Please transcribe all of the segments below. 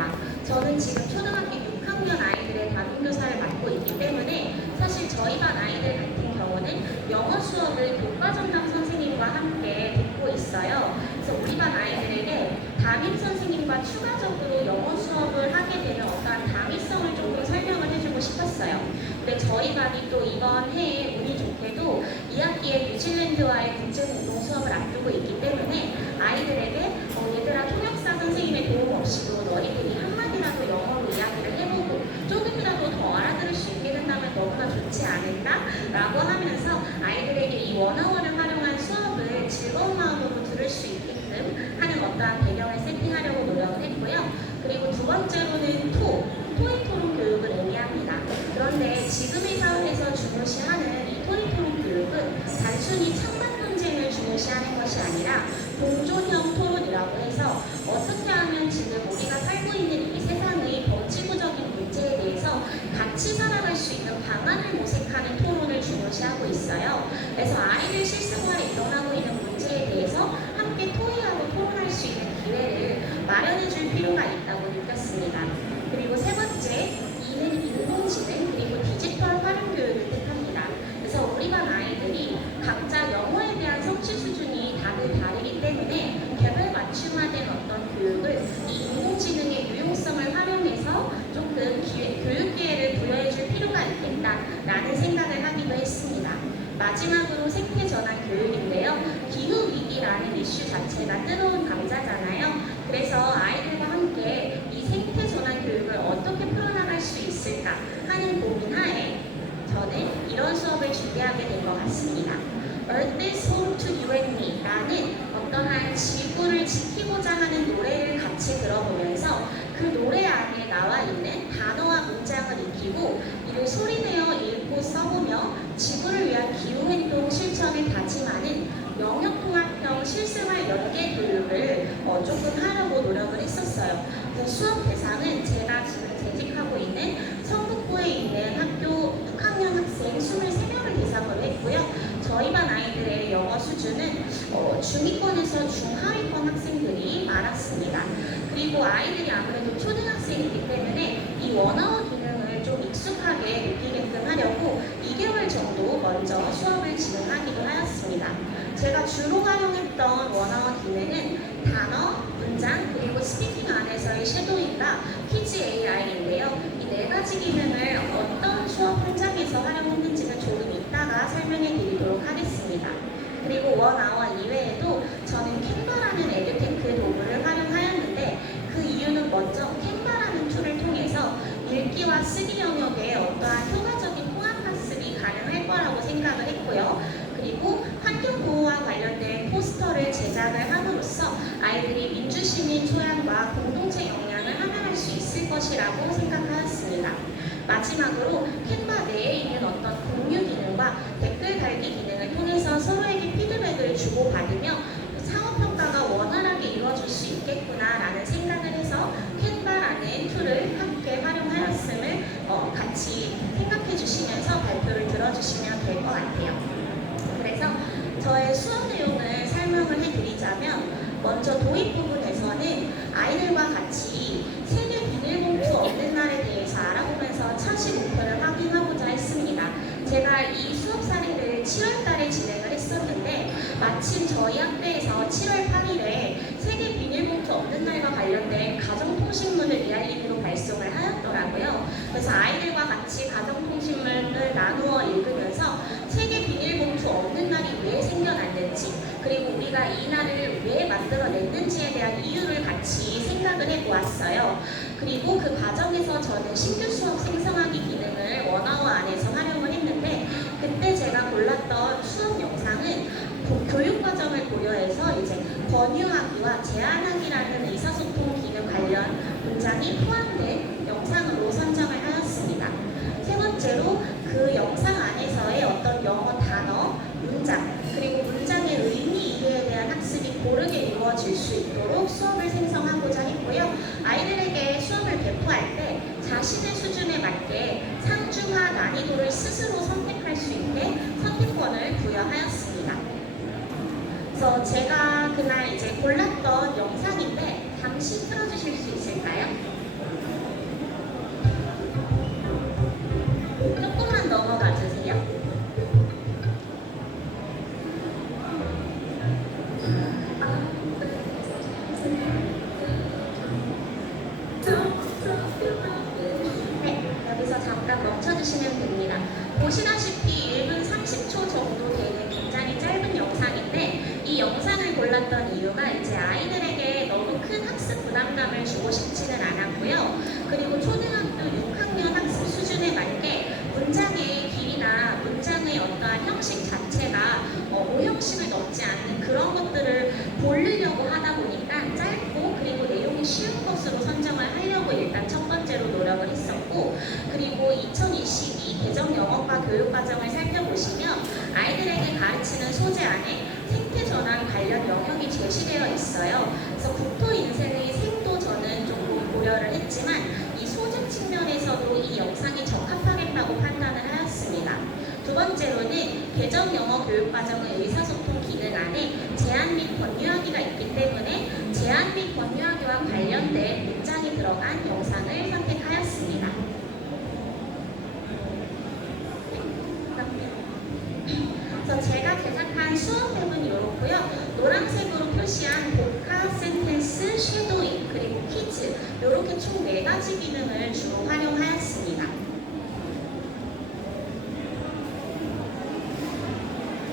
반갑습니다. 저는 지금 초등학교 6학년 아이들의 담임교사를 맡고 있기 때문에 사실 저희 반 아이들 같은 경우는 영어 수업을 교과전담 선생님과 함께 듣고 있어요. 그래서 우리 반 아이들에게 담임 선생님과 추가적으로 영어 수업을 하게 되면 어떠한 당위성을 조금 설명을 해주고 싶었어요. 근데 저희 반이 또 이번 해에 운이 좋게도 2학기에 뉴질랜드와의 국제공동 수업을 앞두고 있기 때문에 아이들에게 얘들아 통역사 선생님의 도움 없이도 너희들이 한마디라도 영어로 이야기를 해보고 조금이라도 더 알아들을 수 있게 된다면 너무나 좋지 않을까? 라고 하면서 아이들에게 이 원어원을 활용한 수업을 즐거운 마음으로 들을 수 있게끔 하는 어떠한 배경을 세팅하려고 노력을 했고요. 그리고 두 번째로는 토익 토론 교육을 의미합니다. 그런데 지금의 사회에서 중요시하는 이 토익 토론 교육은 단순히 창만 논쟁을 중요시하는 것이 아니라 공존형 토론이라고 해서 어떻게 하면 지금 우리가 살고 있는 이 세상의 더 지구적인 문제에 대해서 같이 살아갈 수 있는 방안을 모색하는 토론을 중요시하고 있어요. 그래서 아이들 실생활에 일어나고 있는 문제에 대해서 함께 토의하고 토론할 수 있는 기회를 마련해 줄 필요가 있다고 느꼈습니다. 그리고 세 번째, 이는 인공지능 그리고 디지털 활용 교육을 뜻합니다. 그래서 우리 반 아이들이 각자 영어에 대한 성취 수준이 다들 다르기 때문에 개별 맞춤화된 어떤 교육을 이 인공지능의 유용성을 활용해서 조금 교육 기회를 부여해 줄 필요가 있겠다라는 생각을 하기도 했습니다. 마지막으로 생태 전환 교육인데요. 기후 위기라는 이슈 자체가 뜨거운 감자잖아요. 그래서 아이들과 함께 이 생태 전환 교육을 어떻게 풀어나갈 수 있을까 하는 고민 하에 저는 이런 수업을 준비하게 된 것 같습니다. Earth is home to you and me 라는 어떠한 지구를 지키고자 하는 노래를 같이 들어보면서 그 노래 안에 나와 있는 단어와 문장을 익히고 이를 소리내어 읽고 써보며 지구를 위한 기후행동 실천을 다짐하는 영역통합형 실생활 연계 교육을 조금 하려고 노력을 했었어요. 그래서 수업 대상은 제가 지금 재직하고 있는 성북구에 있는 학교 6학년 학생 23명을 대상으로 했고요. 저희 반 아이들의 영어 수준은 중위권에서 중하위권 학생들이 많았습니다. 그리고 아이들이 아무래도 초등학생이기 때문에 이 원어원 기능을 좀 익숙하게 느끼게끔 하려고 2개월 정도 먼저 수업을 진행하기도 하였습니다. 제가 주로 활용했던 원어원 기능은 단어, 문장, 그리고 스피킹 안에서의 섀도잉과 키즈 AI인데요. 이 네 가지 기능을 어떤 수업 현장에서 활용했는지는 조금 이따가 설명해 드리도록 하겠습니다. 그리고 원아워 이외에도 저는 캔버라는 에듀테크 도구를 활용하였는데 그 이유는 먼저 캔버라는 툴을 통해서 읽기와 쓰기 영역에 어떠한 효과적인 통합학습이 가능할 거라고 생각을 했고요. 그리고 환경보호와 관련된 포스터를 제작을 함으로써 아이들이 민주시민 소양과 공동체 역량을 함양할 수 있을 것이라고 생각하였습니다. 마지막으로 캔바 내에 있는 어떤 공유 기능과 댓글 달기 기능을 통해서 서로에게 피드백을 주고받으며 상호평가가 원활하게 이루어질 수 있겠구나라는 생각을 해서 캔바라는 툴을 함께 활용하였음을 같이 생각해 주시면서 발표를 들어주시면 될 것 같아요. 그래서 저의 수업 내용을 설명을 해드리자면 먼저 도입 부분에서는 아이들과 같이 세계 비닐봉투 없는 날에 대해서 알아보면서 차시 목표를 확인하고자 했습니다. 제가 이 수업 사례를 7월 달에 진행을 했었는데 마침 저희 학교에서 7월 8일에 세계 비닐봉투 없는 날과 관련된 가정통신문을 이알림으로 발송을 하였더라고요. 그래서 아이들과 같이 가정통신문을 나누어 읽으면서 세계 비닐봉투 없는 날이 왜 생겨났는지 그리고 우리가 이 날을 왜 만들어냈는지에 대한 이유를 같이 생각을 해보았어요. 그리고 그 과정에서 저는 신규 수업 생성하기 기능을 원어원 안에서 활용을 했는데 그때 제가 골랐던 수업 영상은 교육과정을 고려해서 이제 권유하기와 제안하기라는 의사소통 기능 관련 문장이 포함된 영상으로 선정을 하였습니다. 세 번째로 그 영상 안에서의 어떤 영어 단어, 문장, 그리고 문장의 의미 이해에 대한 학습이 고르게 이루어질 수 있도록 수업을 생성하고자 했고요. 아이들에게 수업을 배포할 때 자신의 수준에 맞게 상중하 난이도를 스스로 선택할 수 있게 선택권을 부여하였습니다. 그래서 제가 그날 이제 골랐던 영상인데 잠시 틀어주실 수 있을까요? 멈춰주시면 됩니다. 보시다시피 1분 30초 정도 되는 굉장히 짧은 영상인데 이 영상을 골랐던 이유가 이제 아이들에게 너무 큰 학습 부담감을 주고 싶지는 않았고요. 그리고 초등학교 6학년 학습 수준에 맞게 문장의 길이나 문장의 어떠한 형식 자체가 오형식을 넣지 않는 그런 것들을 고르려고 하다 보니까 짧고 그리고 내용이 쉬운 것으로 선정을 하려고 일단 첫 번째로 노력을 했었고, 그리고 2022 개정 영어과 교육과정을 살펴보시면 아이들에게 가르치는 소재 안에 생태 전환 관련 영역이 제시되어 있어요. 그래서 국토 인생의 생도 저는 조금 고려를 했지만 이 소재 측면에서도 이 영상이 적합하겠다고 판단을 하였습니다. 두 번째로는 개정 영어 교육과정의 의사소통 기능 안에 제안 및 권유하기가 있기 때문에 제안 및 권유하기와 관련된 문장이 들어간 영상을 선택하였습니다. 그래서 제가 제작한 수업 맵은 이렇고요. 노란색으로 표시한 복화, 센텐스, 쉐도잉, 그리고 퀴즈 이렇게 총 4가지 기능을 주로 활용하였습니다.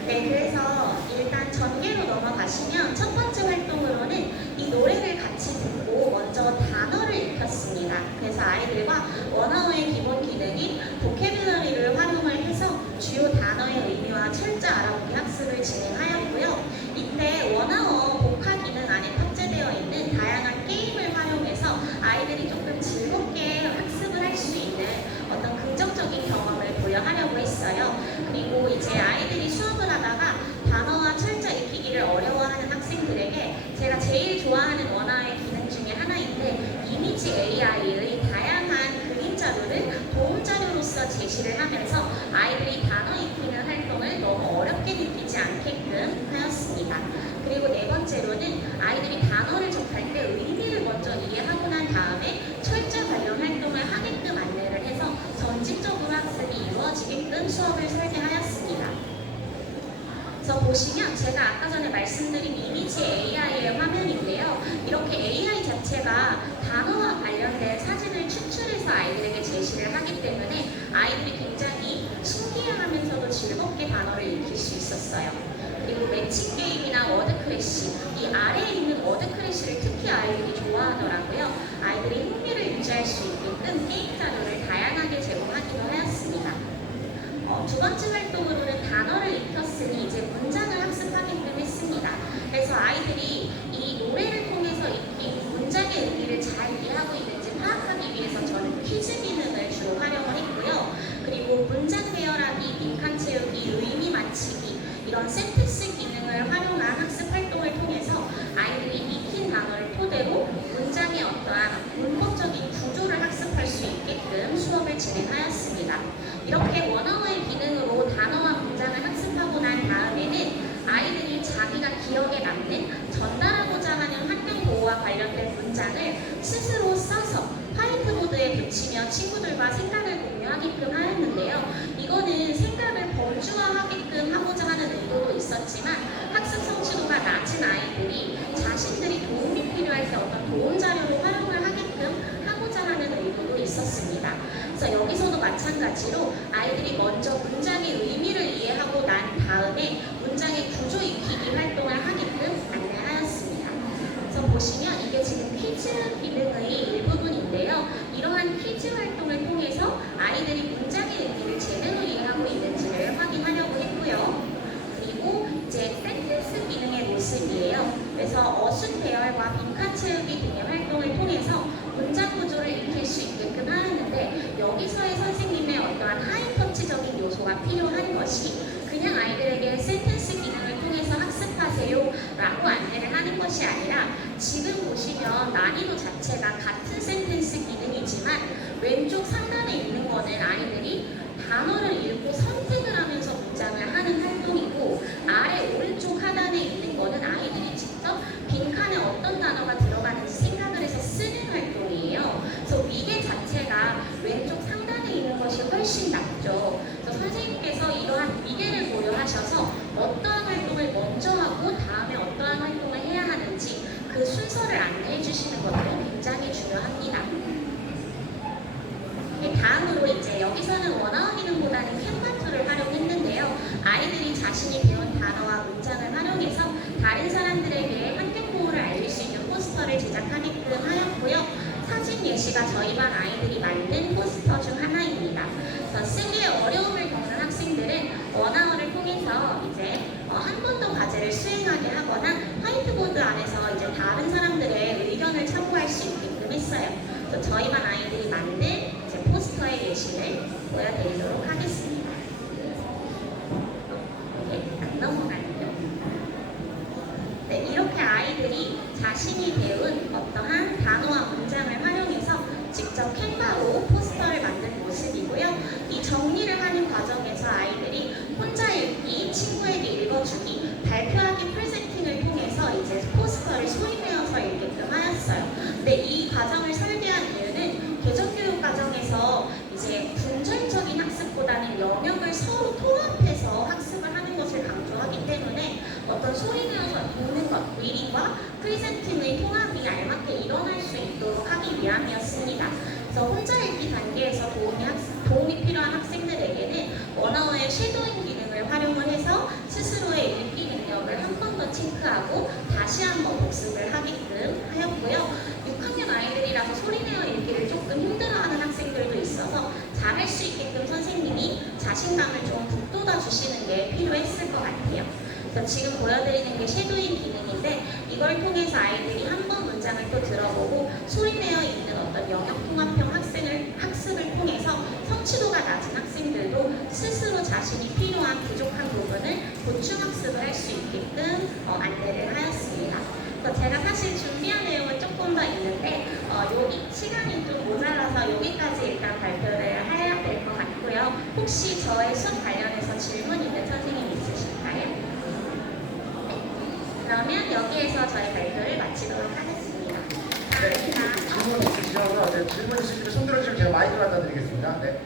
네, 그래서 일단 전개로 넘어가시면 첫 번째 활동으로는 이 노래를 같이 듣고 먼저 단어를 익혔습니다. 그래서 아이들과 원어의 기본 기능인 보캐뷸러리를 활용을 해서 주요 단어의 의미와 철자 알아보기 학습을 진행하였고요. 이때 원어어 복화 기능 안에 탑재되어 있는 다양한 게임을 활용해서 아이들이 조금 즐겁게 학습을 할 수 있는 어떤 긍정적인 경험을 부여하려고 했어요. 그리고 이제 아이들이 수업을 하다가 단어와 철자 익히기를 어려워하는 학생들에게 제가 제일 좋아하는 원어의 기능 중에 하나인데 이미지 AI의 다양한 그림 자료를 도움 자료로서 제시를 하면서 아이들이 단어 익히는 활동을 너무 어렵게 느끼지 않게끔 하였습니다. 그리고 네 번째로는 아이들이 단어를 접할 때 의미를 먼저 이해하고 난 다음에 철자 관련 활동을 하게끔 안내를 해서 전직적으로 학습이 이루어지게끔 수업을 설계하였습니다. 그래서 보시면 제가 아까 전에 말씀드린 이미지 AI의 화면인데요. 이렇게 AI 자체가 단어와 관련된 사진을 추출해서 아이들에게 제시를 하기 때문에 아이들이 굉장히 신기해하면서도 즐겁게 단어를 익힐 수 있었어요. 그리고 매칭 게임이나 워드 크래쉬, 이 아래에 있는 워드 크래쉬를 특히 아이들이 좋아하더라고요. 아이들이 흥미를 유지할 수 있게끔 게임 자료를 다양하게 제공하기도 하였습니다. 두 번째 활동으로는 단어를 익혔으니 이제 문장을 학습하게끔 했습니다. 그래서 아이들이 이 노래를 통해서 익힌 문장의 의미를 잘 이해하고 있는지 파악하기 위해서 저는 퀴즈 기능을 주로 활용을 했고요. 그리고 문장 배열하기, 빈칸 채우기, 의미 맞히기 이런 센텐스 기능을 활용한 학습 활동을 통해서 아이들이 익힌 단어를 토대로 문장의 어떠한 문법적인 구조를 학습할 수 있게끔 수업을 진행하였습니다. 이렇게 원어의 기능으로 단어와 문장을 학습하고 난 다음에는 아이들이 자기가 기억에 남는 전달하고자 하는 환경보호와 관련된 문장을 스스로 써서 화이트보드에 붙이며 친구들과 생각을 공유하게끔 하였는데요. 이거는 생각을 범주화하게끔 하고자 하는 의도도 있었지만 학습 성취도가 낮은 아이들이 자신들이 도움이 필요할 때 어떤 도움 자료를 활용을 하게끔 하고자 하는 의도도 있었습니다. 그래서 여기서도 마찬가지로 아이들이 먼저 문장의 의미를 이해하고 난 다음에 문장의 구조 익히기 활동을 하게끔 안내하였습니다. 그래서 보시면 이게 지금 퀴즈 기능의 일부분인데요. 이러한 퀴즈 활동을 통해서 아이들이 문장의 의미를 제대로 이해하고 있는지를 확인하려고 했고요. 그리고 이제 센텐스 기능의 모습이에요. 그래서 어순 배열과 빈칸 채우기 등의 활동을 통해서 문장 구조를 익힐 수 있게끔 하였는데 여기서의 선생님의 어떠한 하이터치적인 요소가 필요한 것이 그냥 아이들에게 센텐스 기능을 통해서 학습하세요 라고 안내를 하는 것이 아니라 지금 보시면 난이도 자체가 같은 센텐스 기능이지만 왼쪽 상단에 있는 거는 아이들이 단어를 읽고 선택을 하면서 문장을 하는 활동이고 아래 오른쪽 하단에 있는 거는 아이들이 직접 빈칸에 어떤 단어가 들어가는지 생각을 해서 쓰는 활동이에요. 그래서 위계 자체가 왼쪽 상단에 있는 것이 훨씬 낫죠. 그래서 선생님께서 이러한 위계를 고려하셔서 어떠한 활동을 먼저 하고 다음에 어떠한 활동을 해야 하는지 그 순서를 안내해 주시는 것도 굉장히 중요합니다. 네, 다음으로 이제 여기서 여기서는 원어원 기능보다는 캔바 툴을 활용했는데요. 아이들이 자신이 배운 단어와 문장을 활용해서 다른 사람들에게 환경 보호를 알릴 수 있는 포스터를 제작하게끔 하였고요. 사진 예시가 저희 반 아이들이 만든 포스터 중 하나입니다. 그래서 쓰기에 어려움을 겪는 학생들은 원어원을 통해서 이제 한 번 더 과제를 수행하게 하거나 화이트보드 안에서 이제 다른 사람들의 의견을 참고할 수 있게끔 했어요. 그래서 저희 반 아이들이 만든 이제 포스터의 예시를 보여드리도록 하겠습니다. 안 넘어가네요. 네, 이렇게 아이들이 자신이 배운 어떠한 단어와 문장을 활용해서 직접 캔바로 포스터를 만든 모습이고요. 이 정리를 하는 과정에서 아이들이 혼자 읽기, 친구에게 읽어주기, 발표하기 프레젠팅을 통해서 이제 포스터를 소리내어서 읽게끔 하였어요. 근데 이 과정을 설계한 이유는 개정교육 과정에서 이제 분절적인 학습보다는 영역을 서로 통합해서 학습을 하는 것을 강조하기 때문에 어떤 소리내어서 읽는 것, 리딩과 프레젠팅의 통합이 알맞게 일어날 수 있도록 하기 위함이었습니다. 그래서 혼자 읽기 단계에서 도움이 필요한 학생들에게는 원어원의 쉐도잉 기능을 활용을 해서 스스로의 읽기 능력을 한 번 더 체크하고 다시 한번 복습을 하게끔 하였고요. 6학년 아이들이라서 소리내어 읽기를 조금 힘들어하는 학생들도 있어서 잘할 수 있게끔 선생님이 자신감을 좀 북돋아 주시는 게 필요했을 것 같아요. 그래서 지금 보여드리는 게 쉐도잉 기능인데 이걸 통해서 아이들이 한 번 문장을 또 들어보고 소리내어 읽는 어떤 영역 통합형 학습을 통해서 성취도가 낮은 학생들도 스스로 자신이 필요한 부족한 부분을 보충 학습을 할 수 있게끔 안내를 하였습니다. 그래서 제가 사실 준비한 내용은 조금 더 있는데 여기 시간이 좀 모자라서 여기까지 일단 발표를 해야 될 것 같고요. 혹시 저의 수업 관련해서 질문 있는 선생님 있으실까요? 네. 그러면 여기에서 저희 발표를 마치도록 하겠습니다. 네, 질문 있으시면 질문 있으시면 손 들어주시면 제가 마이크 갖다 드리겠습니다. 네.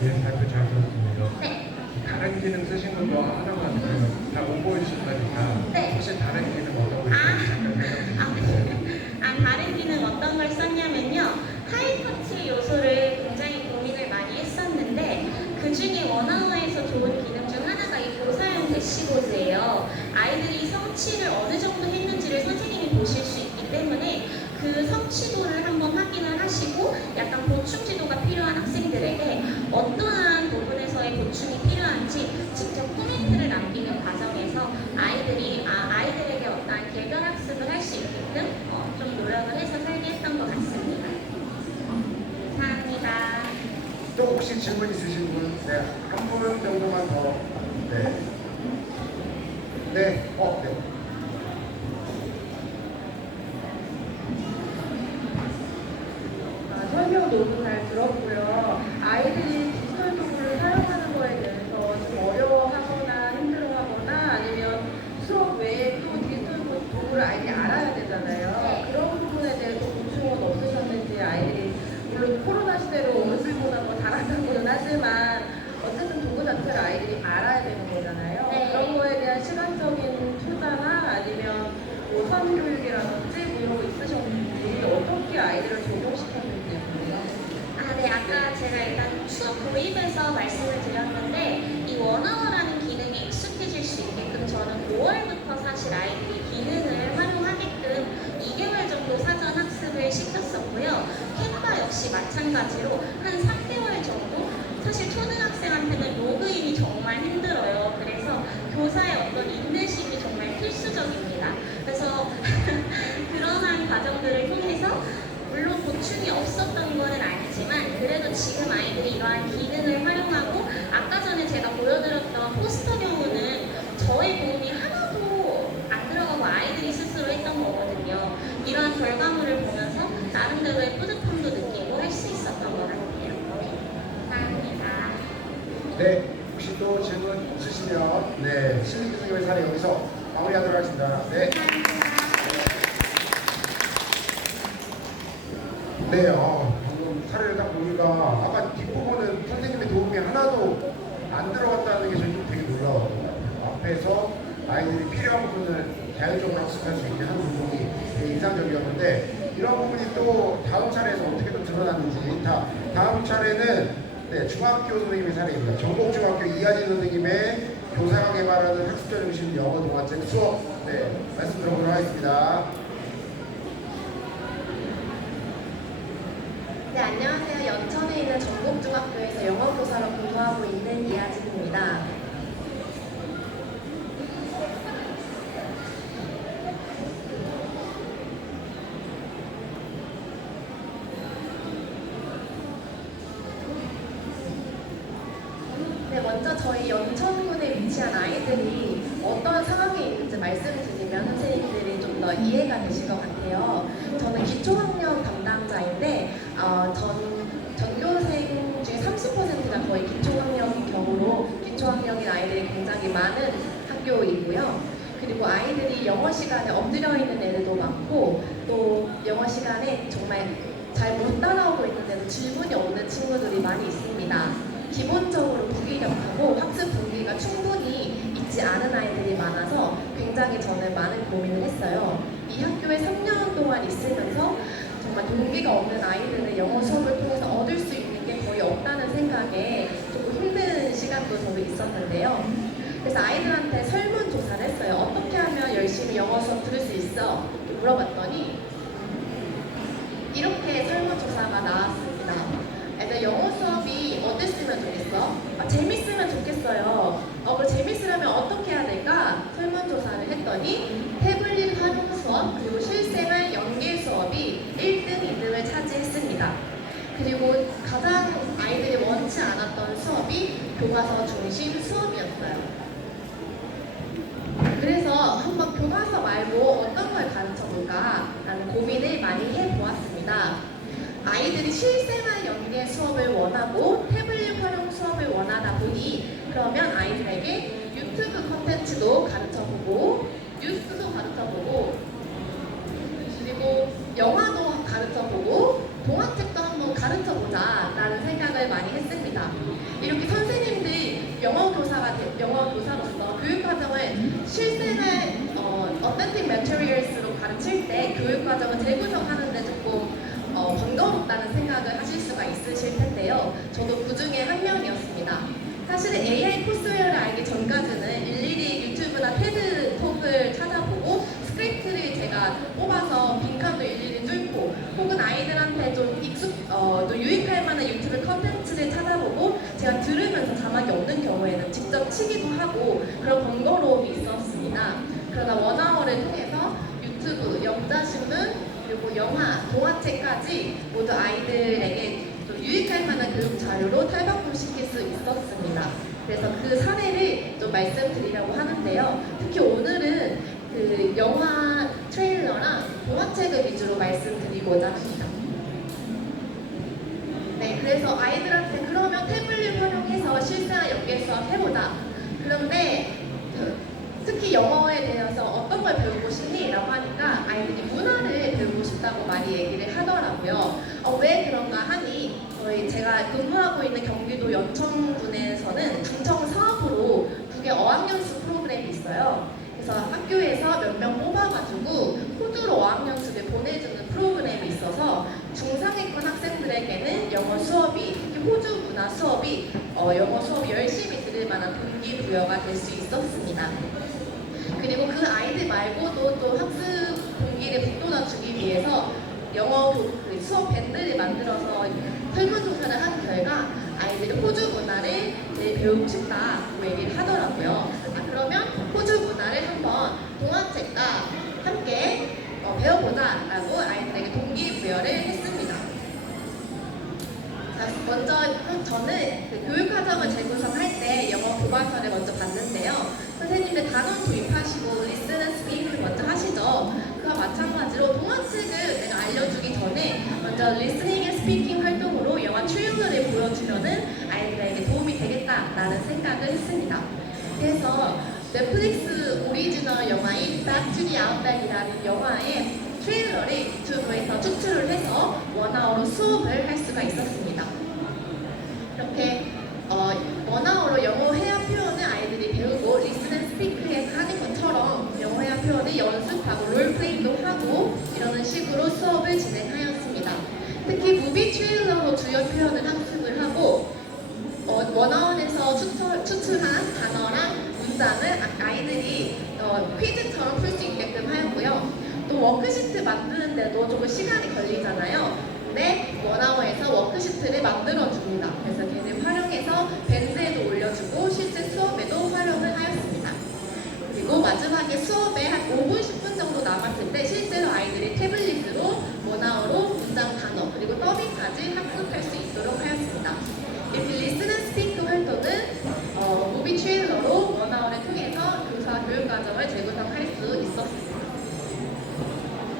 네, 발표 잘 들었습니다. 네. 다른 기능 쓰신 것도 하나만 다 공부해 주신다니까 네. 혹시 다른 기능 어떤 거 있는지 잠깐 설명해 주세요. 다른 기능 어떤 걸 썼냐면요. 하이터치 요소를 굉장히 고민을 많이 했었는데 그 중에 원어원에서 좋은 기능 중 하나가 이 교사용 대시보드예요. 아이들이 성취를 어느 정도 했는지를 선생님이 보실 수 있기 때문에 그 성취도를 한번 확인을 하시고 약간 보충 지도가 필요한 학생들에게 어떠한 부분에서의 보충이 필요한지 직접 코멘트를 남기는 과정에서 아이들에게 어떠한 개별 학습을 할 수 있게끔 좀 노력을 해서 설계했던 것 같습니다. 감사합니다. 또 혹시 질문 있으신 분? 네, 한 분 정도만 더. 네. 네. 네. 설명 너무 잘 들었고요. 아이들이 디지털 도구를 사용하는 거에 대해서 좀 어려워하거나 힘들어하거나 아니면 수업 외에 또 디지털 도구를 아이들이 알아야 되잖아요. 그런 부분에 대해서 고충은 없으셨는지 아이들이 물론 코로나 시대로 어른들보다 더 잘한다고는 하지만 어쨌든 도구 자체를 아이들이 알아야 되는 거잖아요. 네. 그런 거에 대한 시간적인 투자나 아니면 뭐 선교육이라든지 뭐 이런 거 있으셨는지 어떻게 아이들을 적용시켰는지 네, 아까 제가 일단 수업 도입에서 말씀을 드렸는데 이 원어원이라는 기능에 익숙해질 수 있게끔 저는 5월부터 사실 아이들이 기능을 활용하게끔 2개월 정도 사전 학습을 시켰었고요. 캔바 역시 마찬가지로 한 3개월 정도? 사실 초등학생한테는 로그인이 정말 힘들어요. 그래서 교사의 어떤 인내심이 정말 필수적입니다. 그래서 그러한 과정들을 통해서 물론 보충이 없었던 거는 아니지만 그래도 지금 아이들이 이러한 기능을 활용하고 아까 전에 제가 보여드렸던 포스터 경우는 저의 도움이 하나도 안 들어가고 아이들이 스스로 했던 거거든요. 이러한 결과물을 보면서 나름대로의 뿌듯함도 느끼고 할 수 있었던 것 같아요. 감사합니다. 네. 혹시 또 질문 있으시면 네, 실리 교수님의 사례 여기서 마무리하도록 하겠습니다. 네. 네, 방금 사례를 딱 보니까 아까 뒷부분은 선생님의 도움이 하나도 안 들어갔다는 게 저는 되게 놀라웠던 것 같아요. 앞에서 아이들이 필요한 부분을 자율적으로 학습할 수 있게 하는 부분이 되게 인상적이었는데 이런 부분이 또 다음 차례에서 어떻게 또 드러났는지 다음 차례는 네, 중학교 선생님의 사례입니다. 전국중학교 이하진 선생님의 교사가 개발하는 학습자 중심 영어 동화책 수업 네, 말씀 들어보도록 하겠습니다. 네, 안녕하세요. 연천에 있는 전국중학교에서 영어 교사로 근무하고 있는 이하진입니다. 네, 먼저 저희 연천군에 위치한 아이들이 어떤 상황에 있는지 말씀드리면 선생님들이 좀 더 이해가 되실 것 같아요. 저는 기초학력 담당자인데 전교생 중에 30%가 거의 기초학력인 경우로 기초학력인 아이들이 굉장히 많은 학교이고요. 그리고 아이들이 영어 시간에 엎드려 있는 애들도 많고 또 영어 시간에 정말 잘 못 따라오고 있는데도 질문이 없는 친구들이 많이 있습니다. 기본적으로 무기력하고 학습 동기가 충분히 있지 않은 아이들이 많아서 굉장히 저는 많은 고민을 했어요. 이 학교에 3년 동안 있으면서 정말 동기가 없는 아이들은 영어 수업을 통해서 얻을 수 있는 게 거의 없다는 생각에 조금 힘든 시간도 저도 있었는데요. 그래서 아이들한테 설문조사를 했어요. 어떻게 하면 열심히 영어 수업 들을 수 있어? 이렇게 물어봤더니 이렇게 설문조사가 나왔습니다. 애들 영어 수업이 어땠으면 좋겠어? 재밌으면 좋겠어요. 그럼 재밌으려면 어떻게 해야 될까? 설문조사를 했더니 태블릿 활용 수업 그리고 실생활 연계 수업이 1등, 2등을 차지했습니다. 그리고 가장 아이들이 원치 않았던 수업이 교과서 중심 수업이었어요. 그래서 한번 교과서 말고 어떤 걸 가르쳐 볼까 라는 고민을 많이 해보았습니다. 아이들이 실생활 연계 수업을 원하고 태블릿 활용 수업을 원하다 보니 그러면 아이들에게 유튜브 콘텐츠도 가르쳐보고 뉴스도 가르쳐보고 그리고 영화도 가르쳐보고 동화책도 한번 가르쳐보자 라는 생각을 많이 했습니다. 이렇게 선생님들이 영어교사로서 교육과정을 실생활 authentic materials로 가르칠 때 교육과정을 재구성하는데 조금 번거롭다는 생각을 하실 수가 있으실 텐데요. 저도 그 중에 한 명이었습니다. 사실은 AI 코스웨어를 알기 전까지는 일일이 유튜브나 테드 톡을 찾아보고 스크립트를 제가 뽑아서 빈칸도 일일이 뚫고 혹은 아이들한테 좀 또 유익할 만한 유튜브 컨텐츠를 찾아보고 제가 들으면서 자막이 없는 경우에는 직접 치기도 하고 그런 번거로움이 있었습니다. 그러다 원아워를 통해서 유튜브, 영자신문, 그리고 영화, 동화책까지 모두 아이들에게 좀 유익할 만한 교육 자료로 탈바꿈시킬 수 있었습니다. 그래서 그 사례를 좀 말씀드리려고 하는데요. 특히 오늘은 그 영화 트레일러랑 동화책을 위주로 말씀드리고자 합니다. 네, 그래서 아이들한테 그러면 태블릿 활용해서 실생활 연계 수업 해보자. 그런데 특히 영어에 대해서 어떤 걸 배우고 싶니? 라고 하니까 아이들이 문화를 배우고 싶다고 많이 얘기를 하더라고요. 왜 그런가 하니 제가 근무하고 있는 경기도 연천군에서는 중청 사업으로 국외 어학연수 프로그램이 있어요. 그래서 학교에서 몇 명 뽑아가지고 호주로 어학연수를 보내주는 프로그램이 있어서 중상위권 학생들에게는 영어 수업이, 호주 문화 수업이 영어 수업이 열심히 들을 만한 동기부여가 될 수 있었습니다. 그리고 그 아이들 말고도 또 학습 동기를 북돋아주기 위해서 영어 수업 밴드를 만들어서 설문조사를 한 결과 아이들이 호주 문화를 배우고 싶다고 얘기를 하더라고요. 그러면 호주 문화를 한번 동화책과 함께 배워보자라고 아이들에게 동기부여를 했습니다. 자, 먼저 저는 그 교육과정을 재구성할 때 영어 교과서를 먼저 봤는데요. 선생님들 단원 도입하시고 리스는 스피킹을 먼저 하시죠. 그와 마찬가지로 동화책을 내가 알려주기 전에 먼저 리스닝 앤 스피킹 활동으로 영화 트레일러를 보여주면은 아이들에게 도움이 되겠다라는 생각을 했습니다. 그래서 넷플릭스 오리지널 영화인 Back to the Outback이라는 영화의 트레일러를 유튜브에서 추출을 해서 원어로 수업을 할 수가 있었습니다. 이렇게 원어로 영어 회화 표현을 아이들이 배우고 리슨 앤 스피크에서 하는 것처럼 영어 회화 표현을 연습하고 롤플레잉도 하고 이러는 식으로 수업을 진행 비주얼 표현을 학습을 하고 원어원에서 추출한 단어랑 문장을 아이들이 퀴즈처럼 풀 수 있게끔 하였고요. 또 워크시트 만드는데도 조금 시간이 걸리잖아요. 근데 원어원에서 워크시트를 만들어 줍니다. 그래서 걔를 활용해서 밴드에도 올려주고 실제 수업에도 활용을 하였습니다. 그리고 마지막에 수업에 한 5분, 10분 정도 남았을 때 실제로 아이들이 태블릿으로 원어로 문장 단어 그리고 더빙까지 학습할 수 있도록 하였습니다. 이렇게 리슨 앤 스피크 활동은 무비 트레일러로 원어원을 통해서 교사 교육 과정을 재구성할 수 있었습니다.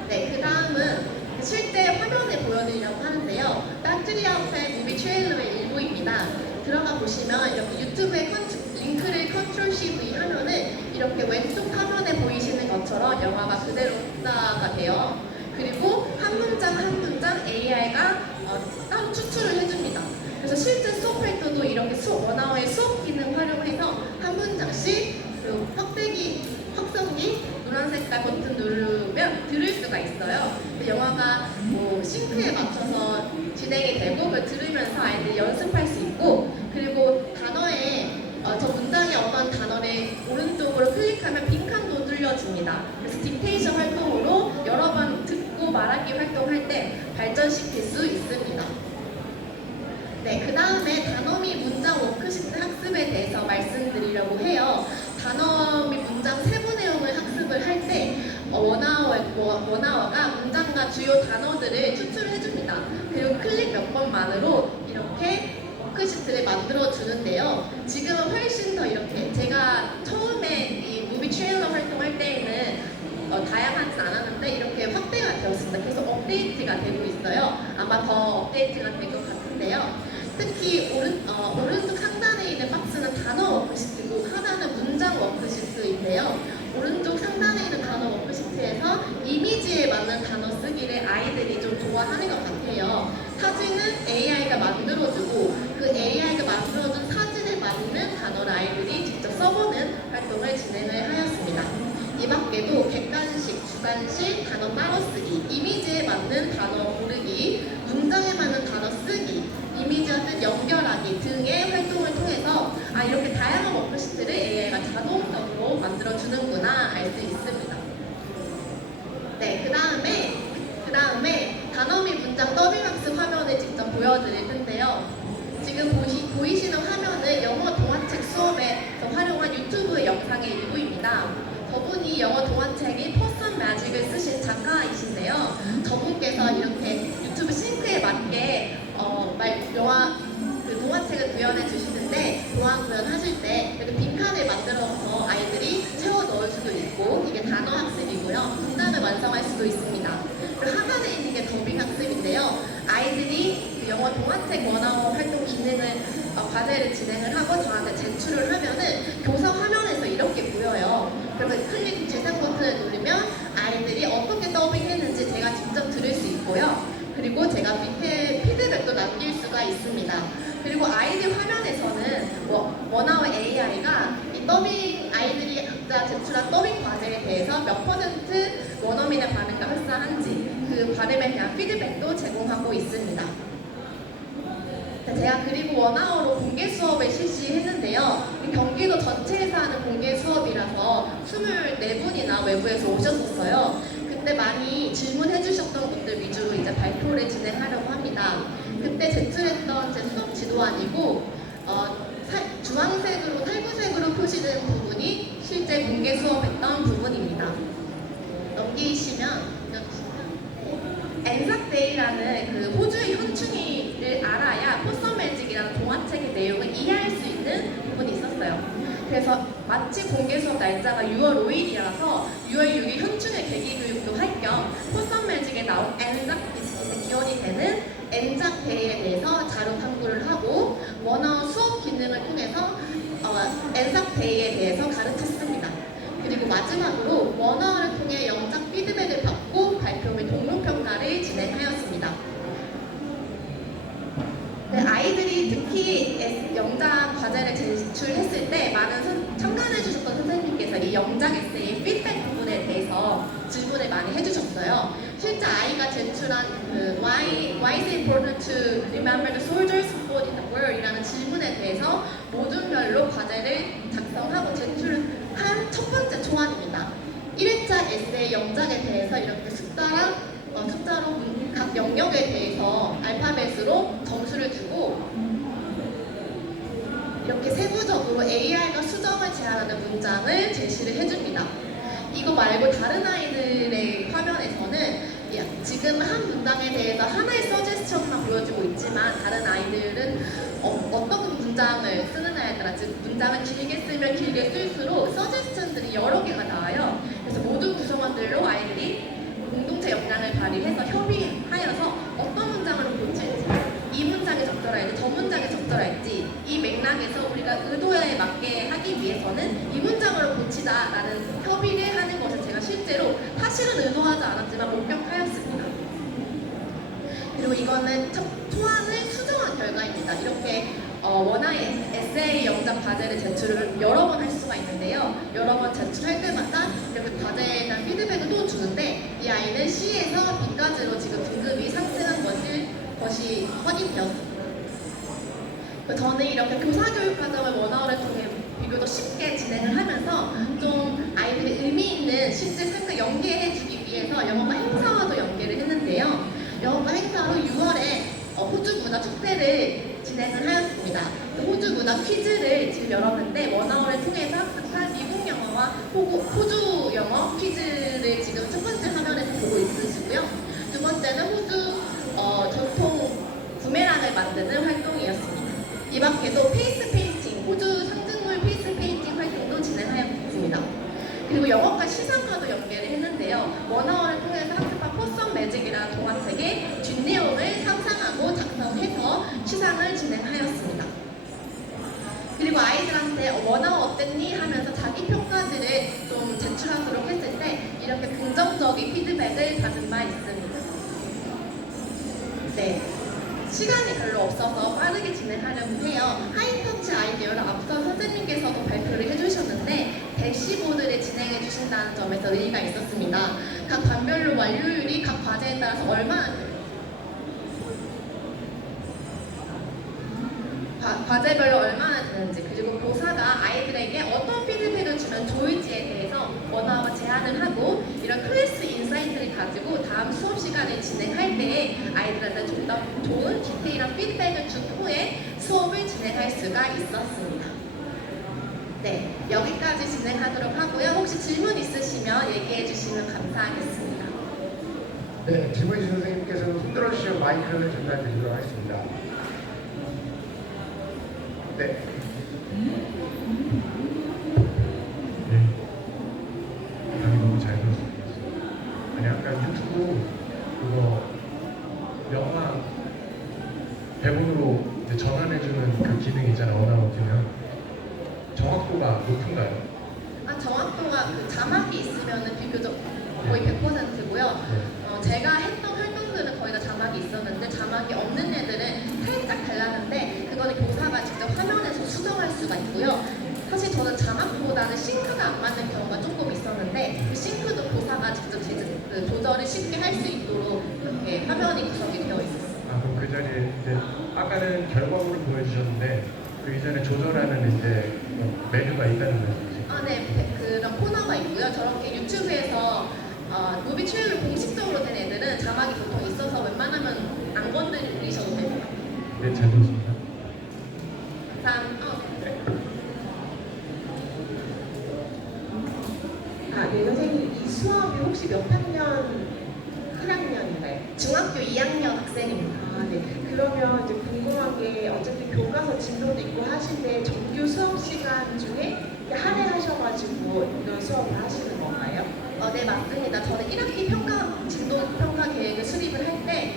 네, 그 다음은 실제 화면을 보여드리려고 하는데요. 배터리 아웃의 무비 트레일러의 일부입니다. 들어가 보시면 이렇게 유튜브에 링크를 컨트롤 CV 하면은 이렇게 왼쪽 화면에 보이시는 것처럼 영화가 그대로 흡사가 돼요. 그리고 한 문장 한 문장 AI가 따로 추출을 해줍니다. 그래서 실제 수업 할 때도 이렇게 원어원의 수업 기능 활용해서 한 문장씩 그 확성기 노란 색깔 버튼 누르면 들을 수가 있어요. 영화가 뭐 싱크에 맞춰서 진행이 되고 그걸 들으면서 아이들이 연습할 수 있고 그리고 단어에 저 문장의 어떤 단어를 오른쪽으로 클릭하면 빈칸도 뚫려줍니다. 그래서 딕테이션 활동으로 여러 번 듣고 말하기 활동할 때 발전시킬 수 있습니다. 네, 그 다음에 단어 및 문장 워크시트 학습에 대해서 말씀드리려고 해요. 단어 및 문장 세부 내용을 학습을 할 때 원어워가 문장과 주요 단어들을 추출해줍니다. 그리고 클릭 몇 번만으로 이렇게 워크시트를 만들어 주는데요. 지금은 훨씬 더 이렇게 제가 처음에 이 무비 트레일러 활동할 때에는 다양하지 않았는데 이렇게 확대가 되었습니다. 계속 업데이트가 되고 있어요. 아마 더 업데이트가 될 것 같은데요. 특히 오른쪽 상단에 있는 박스는 단어 워크시트고 하나는 문장 워크시트인데요. 오른쪽 상단에 있는 단어 워크시트에서 이미지에 맞는 단어 쓰기를 아이들이 좀 좋아하는 것 같아요. 사진은 AI가 만들어주고 그 AI가 만들어준 사진에 맞는 단어를 아이들이 직접 써보는 활동을 진행을 하였습니다. 이 밖에도 객관식, 주관식, 단어 따로 쓰기, 이미지에 맞는 단어 고르기, 문장에 맞는 단어 쓰기, 이미지와 뜻 연결하기 등의 활동을 통해서 이렇게 다양한 워크시트를 AI가 자동적으로 만들어주는구나 알 수 있습니다. 네, 그 다음에 단어 및 문장 더빙 학습 화면을 직접 보여드릴 텐데요. 지금 보이시는 화면은 영어 동화책 수업에서 활용한 유튜브 영상의 일부입니다. 저분이 영어 동화책인 퍼스트 매직을 쓰신 작가이신데요. 저분께서 이렇게 유튜브 싱크에 맞게 영화 동화책을 구현해 주시는데 구현하실 때 이렇게 빈칸을 만들어서 아이들이 채워 넣을 수도 있고 이게 단어 학습이고요. 문장을 완성할 수도 있습니다. 그리고 하단에 있는 게 더빙 학습인데요. 아이들이 그 영어 동화책 원어 활동 기능을 과제를 진행을 하고 저한테 제출을 하면은 교사 화면에서 이렇게 보여요. 그러면 클릭 재생 버튼을 누르면 아이들이 어떻게 더빙했는지 제가 직접 들을 수 있고요. 그리고 제가 밑에 피드백도 남길 수가 있습니다. 그리고 아이들 화면에서는 원어원 AI가 이 더빙 아이들이 각자 제출한 더빙 과제에 대해서 몇 % 원어민의 반응과 흡사한지 그 발음에 대한 피드백도 제공하고 있습니다. 제가 그리고 원어원으로 공개 수업을 실시했는데요. 경기도 전체에서 하는 공개 수업이라서 24분이나 외부에서 오셨었어요. 그때 많이 질문해 주셨던 분들 위주로 이제 발표를 진행하려고 합니다. 그때 제출했던 제 수업 지도안이고 주황색으로 탈구색으로 표시된 부분이 실제 공개 수업했던 부분입니다. 넘기시면 엔삭데이라는 그 호주의 현충일을 알아야 포썸 매직이라는 동화책의 내용을 이해할 수 있는 부분이 있었어요. 그래서 마치 공개 수업 날짜가 6월 5일이라서 6월 6일 현충일 계기 교육도 할 겸 포썸 매직에 나온 엔삭 비스킷의 기원이 되는 엔삭데이에 대해서 자료 탐구를 하고 원어 수업 기능을 통해서 엔삭데이에 대해서 가르쳤습니다. 그리고 마지막으로 원어를 통해 영작 피드백을 받고 발표 및 동료평가를 진행하였습니다. 네, 아이들이 특히 영작 과제를 제출했을 때 많은 참관해 주셨던 선생님께서 이 영작 에세이 피드백 부분에 대해서 질문을 많이 해주셨어요. 실제 아이가 제출한 그 why is it important to remember the soldiers who fought in the war? 이라는 질문에 대해서 모듈별로 과제를 작성하고 제출한 첫 번째 초안입니다. 1회차 에세이 영작에 대해서 이렇게 숫자로 각 영역에 대해서 알파벳으로 점수를 주고 이렇게 세부적으로 AI가 수정을 제안하는 문장을 제시를 해줍니다. 이거 말고 다른 아이들의 화면에서는 지금 한 문장에 대해서 하나의 서제스션만 보여주고 있지만 다른 아이들은 어떤 문장을 쓰느냐에 따라 즉 문장을 길게 쓰면 길게 쓸수록 서제스션들이 여러 개가 나와요. 그래서 모든 구성원들로 아이들이 공동체 역량을 발휘해서 협의하여서 어떤 문장으로 고칠지, 이 문장이 적절할지, 저 문장이 적절할지, 이 맥락에서 우리가 의도에 맞게 하기 위해서는 이 문장으로 고치자라는 협의를 하는 것을 제가 실제로 사실은 의도하지 않았지만 목격하였습니다. 그리고 이거는 초안을 수정한 결과입니다. 이렇게 원화의 에세이 영작 과제를 제출을 여러 번 할 수가 있는데요. 여러 번 제출할 때마다 이렇게 과제에 대한 피드백을 또 주는데 이 아이는 C에서 B까지로 지금 등급이 상승한 것이 확인되었습니다. 저는 이렇게 교사교육 과정을 원어를 통해 비교적 쉽게 진행을 하면서 좀 아이들이 의미 있는 실제 삶과 연계해주기 위해서 영어과 행사와도 연계를 했는데요. 영어과 행사로 6월에 호주 문화 축제를 진행을 하였습니다. 호주 문화 퀴즈를 지금 열었는데 원어원을 통해서 학습한 미국 영어와 호주 영어 퀴즈를 지금 첫 번째 화면에서 보고 있으시고요. 두 번째는 호주 전통 구매란을 만드는 활동이었습니다. 이 밖에도 페이스 페인팅, 호주 상징물 페이스 페인팅 활동도 진행하였습니다. 그리고 영어과 시상과도 연계를 했는데요. 원어원을 통해서 학습한 포썸 매직이라는 동화책의 뒷내용을 상상하고 작성해서 시상을 진행하였습니다. 그리고 아이들한테 원어원 어땠니? 하면서 자기 평가지를 좀 제출하도록 했을 때 이렇게 긍정적인 피드백을 받은 바 있습니다. 네. 시간이 별로 없어서 빠르게 진행하려고 해요. 하이터치 아이디어를 앞서 선생님께서도 발표를 해주셨는데 대시보드를 진행해 주신다는 점에서 의의가 있었습니다. 각 반별로 완료율이 각 과제에 따라서 과제별로 얼마나 되는지 그리고 교사가 아이들에게 어떤 피드백을 주면 좋을지에 대해서 원화와 제안을 하고 이런 클래스 인사이트를 가지고 다음 수업 시간을 진행할 때 아이들한테 좀 더 좋은 디테일한 피드백을 준 후에 수업을 진행할 수가 있었습니다. 네, 여기까지 진행하도록 하고요. 혹시 질문 있으시면 얘기해 주시면 감사하겠습니다. 네, 질문 주신 선생님께서는 손들어 주시면 마이크를 전달해 드리도록 하겠습니다. 네. 네. 답이 너무 잘 들었습니다. 아니 아까 유튜브 그거 영화 대본으로 이제 전환해주는 그 기능 있잖아요. 원하고 기능. 정확도가 높은가요? 정확도가 그 자막이 있으면 비교적 거의 100%고요. 제가 했던 활동들은 거의 다 자막이 있었는데 자막이 없는 애들은 살짝 달랐는데 그거는 교사가 직접 화면에서 수정할 수가 있고요. 사실 저는 자막보다는 싱크가 안 맞는 경우가 조금 있었는데 그 싱크도 교사가 직접 조절을 쉽게 할 수 있도록 이렇게 화면이 구성이 되어 있었어요. 그럼 그 자리에 이제 아까는 결과물을 보여주셨는데 그 이전에 조절하는 이제 메뉴가 있다는 말씀이시죠? 네. 그런 코너가 있고요. 저렇게 유튜브에서 무비 트레일러 공식적으로 된 애들은 자막이 보통 있어서 웬만하면 안 건드리셔도 됩니다. 네, 잘 들었습니다. 네, 선생님, 이 수업이 혹시 몇 학년, 1학년인가요? 중학교 2학년 학생입니다. 네. 그러면 이제 궁금한 게 어쨌든 교과서 진도도 있고 하신데 정규 수업 시간 중에 할애하셔가지고 이런 수업을 하시는 건가요? 네, 맞습니다. 저는 1학기 진도 평가 계획을 수립을 할 때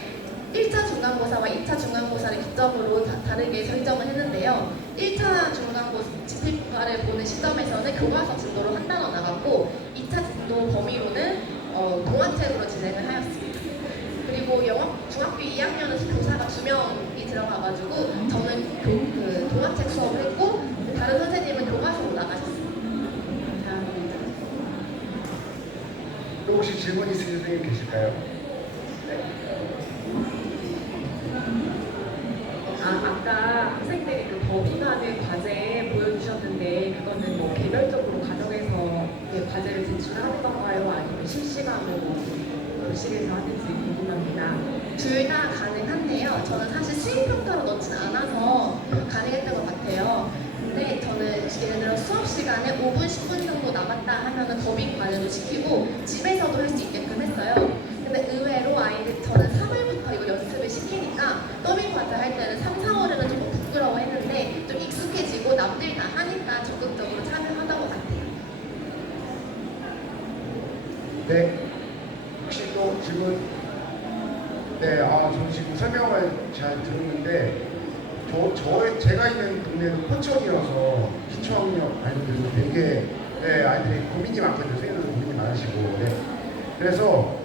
1차 중간고사와 2차 중간고사를 기점으로 다르게 설정을 했는데요. 1차 중간고사 집필과를 보는 시점에서는 교과서 진도로 한 단원 나갔고 2차 진도 범위로는 동화책으로 진행을 하였습니다. 그리고 중학교 2학년에서 교사가 2명이 들어가가지고 저는 동화책 수업을 했고 다른 선생님은 교과서로 나가셨습니다. 감사합니다. 또 혹시 질문 있으신 선생님 계실까요? 어떻게 과제를 제출하는 건가요? 아니면 실시간으로 교실에서 하는지 궁금합니다. 둘 다 가능한데요. 저는 사실 수익평가로 넣진 않아서 가능했던 것 같아요. 근데 저는 예를 들어 수업 시간에 5분, 10분 정도 남았다 하면은 더빙 과제도 시키고 집에서도 할 수 있게끔 했어요. 근데 의외로 아이들 저는 3월부터 이거 연습을 시키니까 더빙 과제 할 때는 3, 4월에는 조금 부끄러워했는데 좀 익숙해지고 남들 다 하니까 적극적으로 참여하던 것 같아요. 네. 혹시 또 질문? 네, 저 지금 설명을 잘 들었는데, 제가 있는 동네는 포천이어서 시청역 아이들도 되게, 네, 아이들이 고민이 많거든요. 선생님들도 고민이 많으시고. 네. 그래서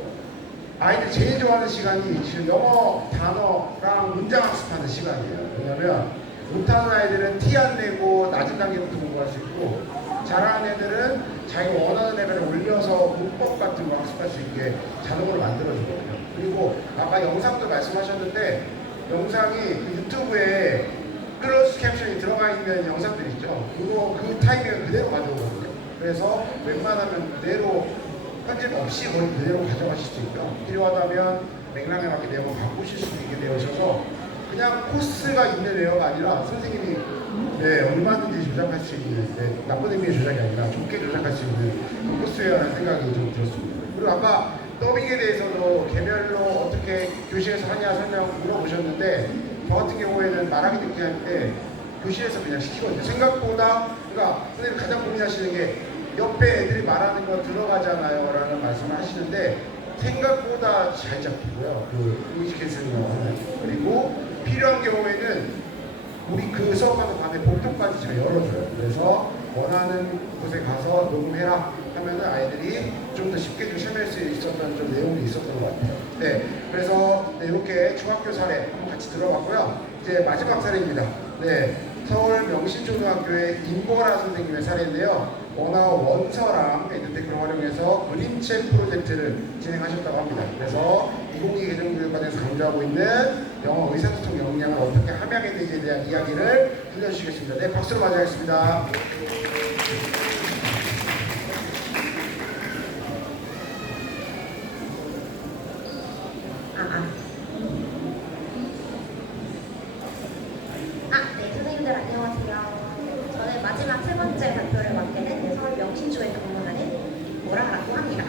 아이들이 제일 좋아하는 시간이 지금 영어 단어랑 문장 학습하는 시간이에요. 왜냐면 못하는 아이들은 티 안 내고 낮은 단계부터 공부할 수 있고, 잘하는 애들은 자기가 원하는 레벨에 올려서 문법 같은 거 학습할 수 있게 자동으로 만들어주거든요. 그리고 아까 영상도 말씀하셨는데, 영상이 그 유튜브에 클로즈 캡션이 들어가 있는 영상들 있죠. 그 타이밍을 그대로 가져오거든요. 그래서 웬만하면 그대로 편집 없이 거의 그대로 가져가실 수 있고요. 필요하다면 맥락에 맞게 내용을 바꾸실 수도 있게 되어 있어서 그냥 코스가 있는 레어가 아니라 선생님이 얼마든지 조작할 수 있는, 나쁜 의미의 조작이 아니라 좋게 조작할 수 있는 코스웨어라는 생각이 좀 들었습니다. 그리고 아까 더빙에 대해서도 개별로 어떻게 교실에서 하냐 설명 물어보셨는데, 저 같은 경우에는 말하기 듣기 할 때 교실에서 그냥 시키거든요. 생각보다, 그러니까 선생님 가장 고민하시는 게 옆에 애들이 말하는 거 들어가잖아요 라는 말씀을 하시는데, 생각보다 잘 잡히고요. 그 인식해쓰는 거. 그리고 필요한 경우에는 우리 그 수업하는 밤에 복도까지 잘 열어줘요. 그래서 원하는 곳에 가서 녹음해라 하면은 아이들이 좀 더 쉽게 좀 참여할 수 있었던 좀 내용이 있었던 것 같아요. 네, 그래서 이렇게 중학교 사례 한번 같이 들어봤고요. 이제 마지막 사례입니다. 네, 서울 명신초등학교의 임보라 선생님의 사례인데요. 원어와 원서랑 에듀테크를 활용해서 그림책 프로젝트를 진행하셨다고 합니다. 그래서 2022 개정교육과정에서 강조하고 있는 영어 의사소통 역량을 어떻게 함양해야 되는지에 대한 이야기를 들려주시겠습니다. 네, 박수로 맞이하겠습니다. 네, 선생님들 안녕하세요. 저는 마지막 세 번째 발표를 맡게 된 서울 명신초에 근무하는 모라라고 합니다.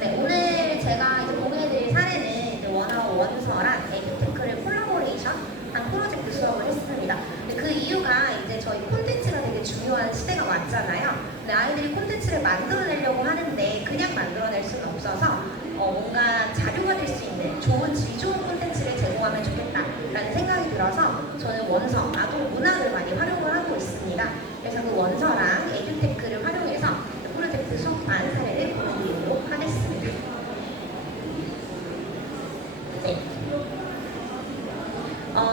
네, 오늘 제가 이제 공유해드릴 사례는 이제 원어와 원서랑 에듀테크를 콜라보레이션한 프로젝트 수업을 했습니다. 근데 그 이유가 이제 저희 콘텐츠가 되게 중요한 시대가 왔잖아요. 근데 아이들이 콘텐츠를 만들어내려고 하는데 그냥 만들어낼 수는 없어서 뭔가 자료가 될 수 있는 질 좋은 콘텐츠를 제공하면 좋겠다라는 생각이 들어서 저는 원서, 아동 문학을 많이 활용을 하고 있습니다. 그래서 그 원서랑 에듀테크를 활용해서 프로젝트 수업한 사례를 보여드리도록 하겠습니다. 네.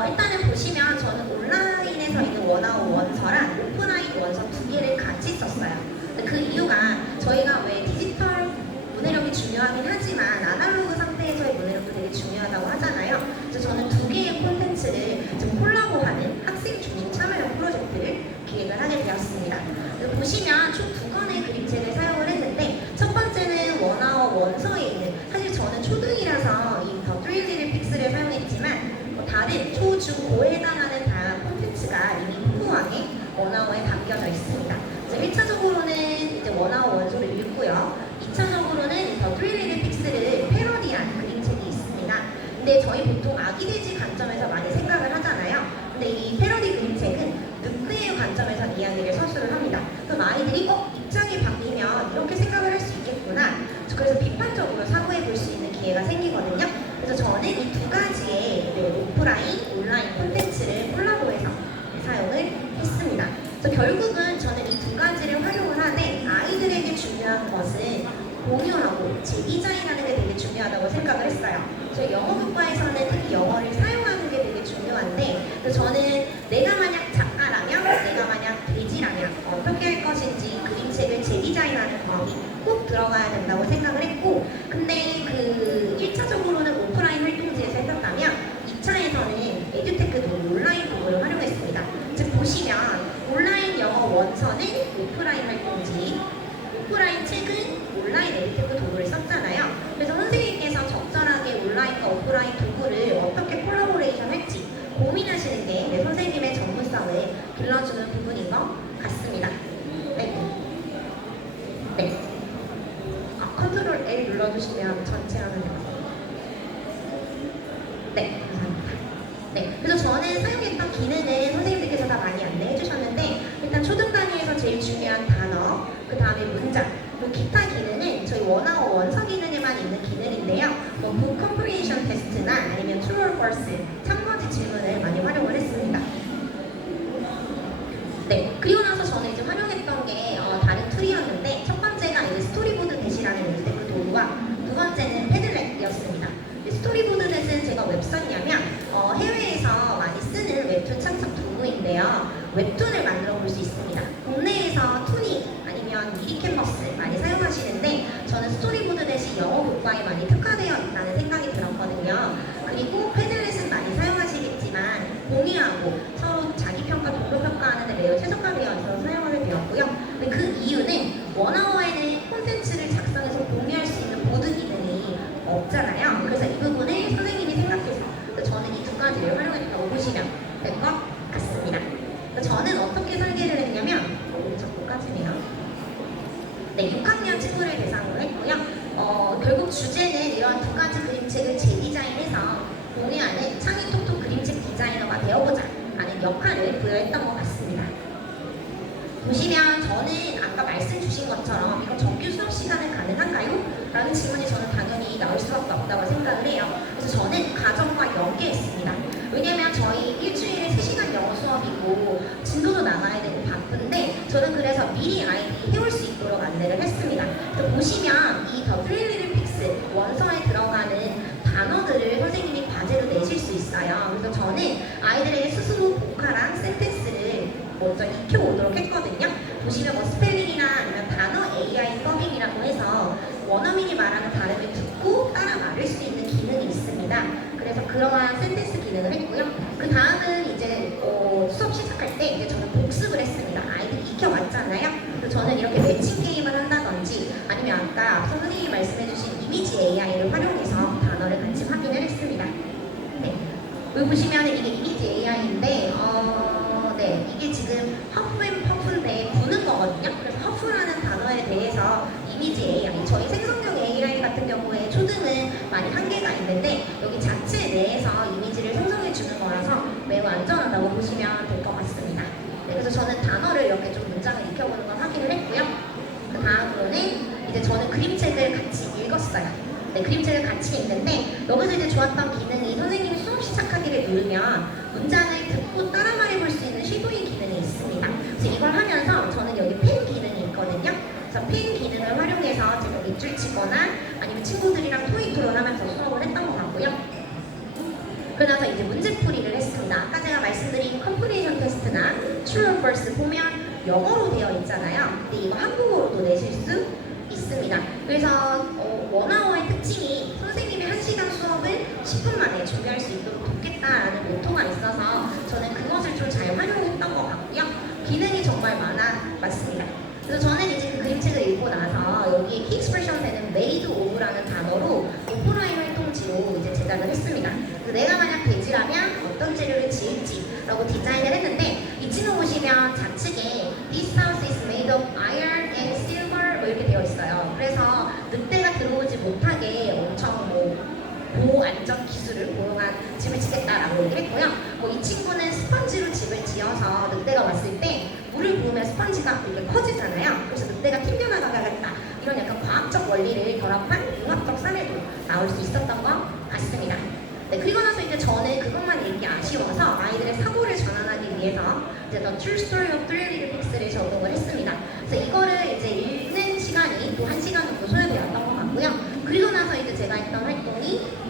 일단은 보시면 저는 온라인에서 있는 원어와 원서랑 오프라인 원서 두 개를 같이 썼어요. 근데 그 이유가 저희가 왜 디지털 문해력이 중요하긴 하지만 아날로그 상태에서의 문해력도 되게 중요하다고 하잖아요. 그래서 저는 두 개의 콘텐츠를 좀 콜라보하는 학생 중심 참여형 프로젝트를 기획을 하게 되었습니다. 보시면 총 두 권의 그림책을 사용을 했는데, 첫 번째는 원어와 원서에 있는, 사실 저는 초등이라서 이 더 3D 픽스를 사용했지만 다른 초, 중, 고에 해당하는 다양한 콘텐츠가 이미 풍부하게 원어에 담겨져 있습니다. 1차적으로는 이제 원어와 원서를 읽고요. 2차적으로는 더 3D 픽스를 패러디한 그림책이 있습니다. 근데 저희 보통 아기 돼지 관점에서 많이 생각을 하잖아요. 근데 이 패러디 그림책은 늑대의 관점에서 이야기를 서술을 합니다. 그럼 아이들이 입장이 바뀌면 이렇게 생각을 할 수 있겠구나. 그래서 비판적으로 사고해 볼 수 있는 기회가 생기거든요. 그래서 저는 이 두 가지의 오프라인, 온라인 콘텐츠를 콜라보해서 사용을 했습니다. 그래서 결국은 저는 이 두 가지를 활용을 하되 아이들에게 중요한 것은 공유하고 재디자인하는 게 되게 중요하다고 생각을 했어요. 저희 영어교과에서는 특히 영어를 사용하는 게 되게 중요한데, 그래서 저는 내가 만약 작가라면, 내가 만약 돼지라면 어떻게 할 것인지 그림책을 재디자인하는 법이 꼭 들어가야 된다고 생각을 했고, 근데 그 1차적으로는 오프라인 활동지에서 했었다면 2차에서는 에듀테크 온라인 도구를 활용했습니다. 즉 보시면 온라인 영어 원서는 오프라인 활동지, 오프라인 책은 네, 감사합니다. 네, 그래서 저는 사용했던 기능은 선생님들께서 다 많이 안내해 주셨는데 일단 초등 단위에서 제일 중요한 단어, 그 다음에 문장, 그리고 기타 기능은 저희 원어원 원서 기능에만 있는 기능인데요. 뭐 book comprehension 테스트나 아니면 true or false 3가지 질문을 많이 활용을 했습니다. 네, 그리고 나서 저는 이제 활용했던 게 다른 툴이었는데 첫 번째가 이제 스토리보드 넷이라는 웹 도구와 두 번째는 패들렛이었습니다. 스토리보드 넷은 제가 왜 썼냐면 해외에서 많이 쓰는 웹툰 창작 도구인데요. 웹툰을 만들어 볼 수 있습니다. 국내에서 투니 아니면 미리 캔버스 많이 사용하시는데 저는 스토리보드 넷이 영어 교과에 많이 특화되어 있다는 생각이 들었거든요. 그리고 패들렛은 많이 사용하시겠지만 공유하고 서로 자기 평가, 동료 평가하는 데 매우 최적화되어 있어서 사용하게 되었고요. 근데 그 이유는 원어원에는 콘텐츠를 작성해서 공유할 수 있는 보드 기능이 없잖아요. 그래서 이 부분을 선생님이 생각해서 저는 이 두 가지를 활용했다고 보시면 될 것 같습니다. 저는 어떻게 설계를 했냐면 자꾸 까지네요. 네, 6학년 친구를 대상으로 했고요. 결국 주제는 이런 두 가지 그림책을 재디자인해서 공유하는 창의톡톡 그림책 디자이너가 되어보자 라는 역할을 부여했던 것 같습니다. 보시면 저는 아까 말씀 주신 것처럼 이거 정규 수업 시간은 가능한가요? 라는 질문이 저는 당연히 나올 수밖에 없다고 생각을 해요. 그래서 저는 가정과 연계했습니다. 왜냐면 저희 일주일에 3시간 영어 수업이고 진도도 나가야 되고 바쁜데 저는 그래서 미리 아이들이 해올 수 있도록 안내를 했습니다. 그래서 보시면 이 The Three Little Pigs 원서에 들어가는 단어들을 선생님이 과제로 내실 수 있어요. 그래서 저는 아이들에게 스스로 복화랑 센텐스를 먼저 익혀오도록 했거든요. 보시면 뭐 스펠링이나 아니면 단어 AI 서빙이라고 해서 원어민이 말하는 발음을 듣고 따라 말할 수 있는 기능이 있습니다. 그래서 그러한 센텐스 기능을 했고요. 그 다음은 이제 수업 시작할 때 이제 저는 복습을 했습니다. 아이들이 익혀왔잖아요. 그래서 저는 이렇게 매칭 게임을 한다든지 아니면 아까 앞서 선생님이 말씀해주신 이미지 AI를 활용해서 단어를 같이 확인을 했습니다. 네. 여기 보시면 이게 이미지 AI인데 네, 이게 지금 허프 앤 퍼프인데 부는 거거든요. 그래서 허프라는 단어에 대해서 이미지 AI, 저희 생성형 AI 같은 경우에 초등은 많이 한계가 있는데 여기 자체 내에서 이미지를 생성해 주는 거라서 매우 안전하다고 보시면 될 것 같습니다. 네, 그래서 저는 단어를 이렇게 좀 문장을 익혀보는 걸 확인을 했고요. 그 다음으로는 이제 저는 그림책을 같이 읽었어요. 네, 그림책을 같이 읽는데 여기서 이제 좋았던 기능이 선생님이 수업 시작하기를 누르면 문장을 듣고 따라 말해볼 수 있는 쉐도잉 기능이 있습니다. 그래서 이걸 하면서 저는 여기 펜 기능이 있거든요. 그래서 펜 기능을 활용해서 제가 밑줄 치거나 아니면 친구들이랑 토익 토론하면서 수업을 했던 것 같고요. 그러면서 이제 문제풀이를 했습니다. 아까 제가 말씀드린 컴프리션 테스트나 True or False 보면 영어로 되어 있잖아요. 근데 이거 한국어로도 내실 수 있습니다. 그래서 원어원의 특징이 선생님이 1시간 수업을 10분 만에 준비할 수 있도록 돕겠다라는 모토가 있어서 저는 그것을 좀 잘 활용했던 것 같고요. 기능이 정말 맞습니다. 그래서 저는 이제 그 그림책을 읽고 나서 여기에 키 익스프레션 되는 made of라는 단어로 오프라인 활동지로 이제 제작을 했습니다. 그래서 내가 만약 돼지라면 어떤 재료를 지을지라고 디자인을 했는데 이 친구 보시면 좌측에 This house is made of iron and silver 뭐 이렇게 되어 있어요. 그래서 늑대가 들어오지 못하게 엄청 고안전 기술을 고용한 집을 짓겠다라고 얘기를 했고요. 이 친구는 스펀지로 집을 지어서 늑대가 왔을 때 물을 부으면 스펀지가 이렇게 커지잖아요. 그래서 늑대가 튕겨나가겠다. 이런 약간 과학적 원리를 결합한 융합적 사례도 나올 수 있었던 것 같습니다. 네, 그리고 나서 이제 저는 그것만 읽기 아쉬워서 아이들의 사고를 전환하기 위해서 이제 The True Story of Three Little Pigs를 적용을 했습니다. 그래서 이거를 이제 읽는 시간이 또 1시간 정도 소요되었던 것 같고요. 그리고 나서 이제 제가 했던 활동이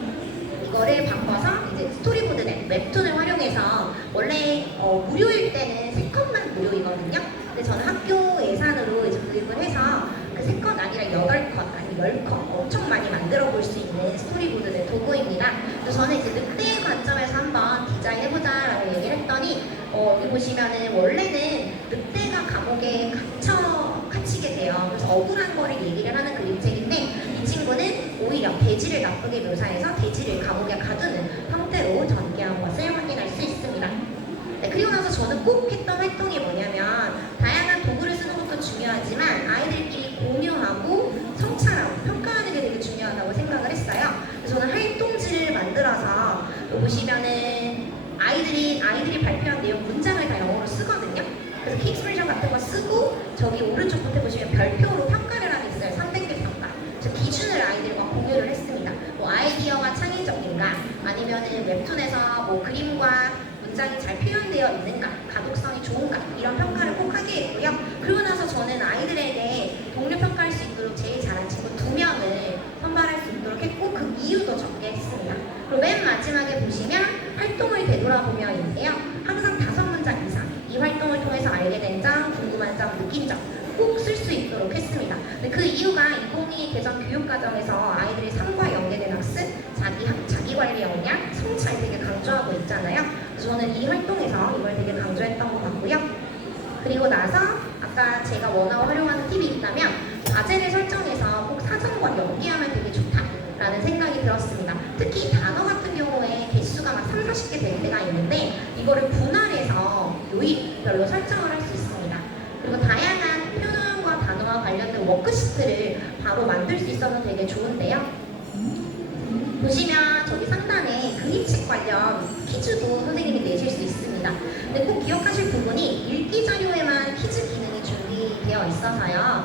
이거를 바꿔서 이제 스토리보드 넷 웹툰을 활용해서 원래 무료일 때는 3컷만 무료이거든요. 근데 저는 학교 예산으로 이제 구입을 해서 그 3컷 아니라 8컷 아니 10컷 엄청 많이 만들어 볼 수 있는 스토리보드 넷 도구입니다. 그래서 저는 이제 늑대의 관점에서 한번 디자인해보자라고 얘기를 했더니 여기 보시면은 원래는 늑대가 감옥에 갇히게 돼요. 그래서 억울한 거를 얘기를 하는 그림책인데 이 친구는 오히려 돼지를 나쁘게 묘사해서 돼지를 감옥에 가두는 형태로 전개한 것을 확인할 수 있습니다. 네, 그리고 나서 저는 꼭 했던 활동이 뭐냐면 다양한 도구를 쓰는 것도 중요하지만 아이들끼리 공유하고 성찰하고 평가하는 게 되게 중요하다고 생각을 했어요. 그래서 저는 활동지를 만들어서 보시면은 아이들이 발표한 내용 문장을 다 영어로 쓰거든요. 그래서 킥스 버전 같은 거 쓰고 저기 오른쪽 끝에 보시면 별표로 평가를 하고 있어요. 300개 평가. 저 기준을 아이들과 공유를 했습니다. 뭐 아이디어가 창의적인가, 아니면은 웹툰에서 뭐 그림과 문장이 잘 표현되어 있는가, 가독성이 좋은가, 이런 평가를 꼭 하게 했고요. 그러고 나서 저는 아이들에게 동료 평가할 수 있도록 제일 잘한 친구 2명을 선발할 수 있도록 했고, 그 이유도 적게 했습니다. 그리고 맨 마지막에 보시면 활동을 되돌아보며인데요. 항상 5문장 이상, 이 활동을 통해서 알게 된 점, 궁금한 점, 느낀 점 꼭 쓸 수 있도록 했습니다. 근데 그 이유가 2022 개정 교육과정에서 아이들이 삶과 연계된 학습, 자기관리 역량, 성찰 되게 강조하고 있잖아요. 그래서 저는 이 활동에서 이걸 되게 강조했던 것 같고요. 그리고 나서 아까 제가 원하고 활용하는 팁이 있다면 과제를 설정해서 꼭 사전과 연계하면 되게 좋다라는 생각이 들었습니다. 특히 단어 같은 경우에 개수가 막 3, 40개 될 때가 있는데 이거를 분할해서 요일별로 설정을 할 수 있습니다. 그리고 다양한 표현과 단어와 관련된 워크시트를 바로 만들 수 있어서 되게 좋은데요. 보시면 저기 상단에 그림책 관련 퀴즈도 선생님이 내실 수 있습니다. 근데 꼭 기억하실 부분이 읽기 자료에만 퀴즈 기능이 준비되어 있어서요.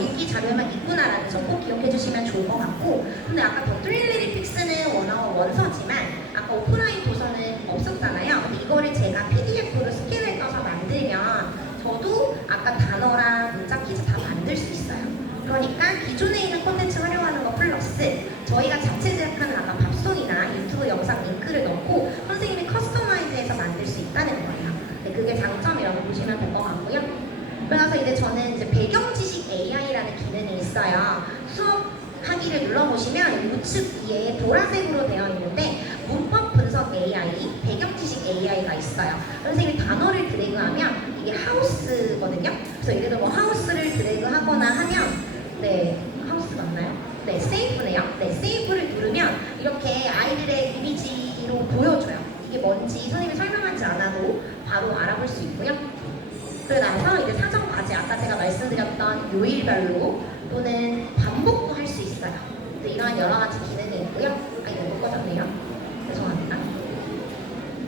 읽기 자료에만 있구나라는 점 꼭 기억해 주시면 좋을 것 같고, 근데 아까 더 트릴리릭픽스는 원서지만 아까 오프라인 도서는 없었잖아요. 근데 이거를 제가 PDF로 스캔을 떠서 만들면 저도 아까 단어랑 문장 퀴즈 다 만들 수 있어요. 그러니까 기존에 있는 콘텐츠 활용하는 거 플러스 저희가 자체 제작하는 아까 밥송이나 유튜브 영상 링크를 넣고 선생님이 커스터마이즈해서 만들 수 있다는 거예요. 네, 그게 장점이라고 보시면 될 것 같고요. 그래서 이제 저는 이제 배경 지식 AI라는 기능이 있어요. 수업 하기를 눌러보시면 우측 위에 보라색으로 되어 있는데 문법 분석 AI, 배경 지식 AI가 있어요. 선생님이 단어를 드래그하면 이게 하우스거든요. 그래서 예를 들어 뭐 하우스를 드래그하거나 하면 네, 하우스 맞나요? 네, 세이브네요. 네, 세이브를 누르면 이렇게 아이들의 이미지로 보여줘요. 이게 뭔지 선생님이 설명하지 않아도 바로 알아볼 수 있고요. 그리고 나서 이제 사전 과제, 아까 제가 말씀드렸던 요일별로 또는 반복도 할 수 있어요. 이러한 여러 가지 기능이 있고요. 아, 이거 못 꺼졌네요. 죄송합니다.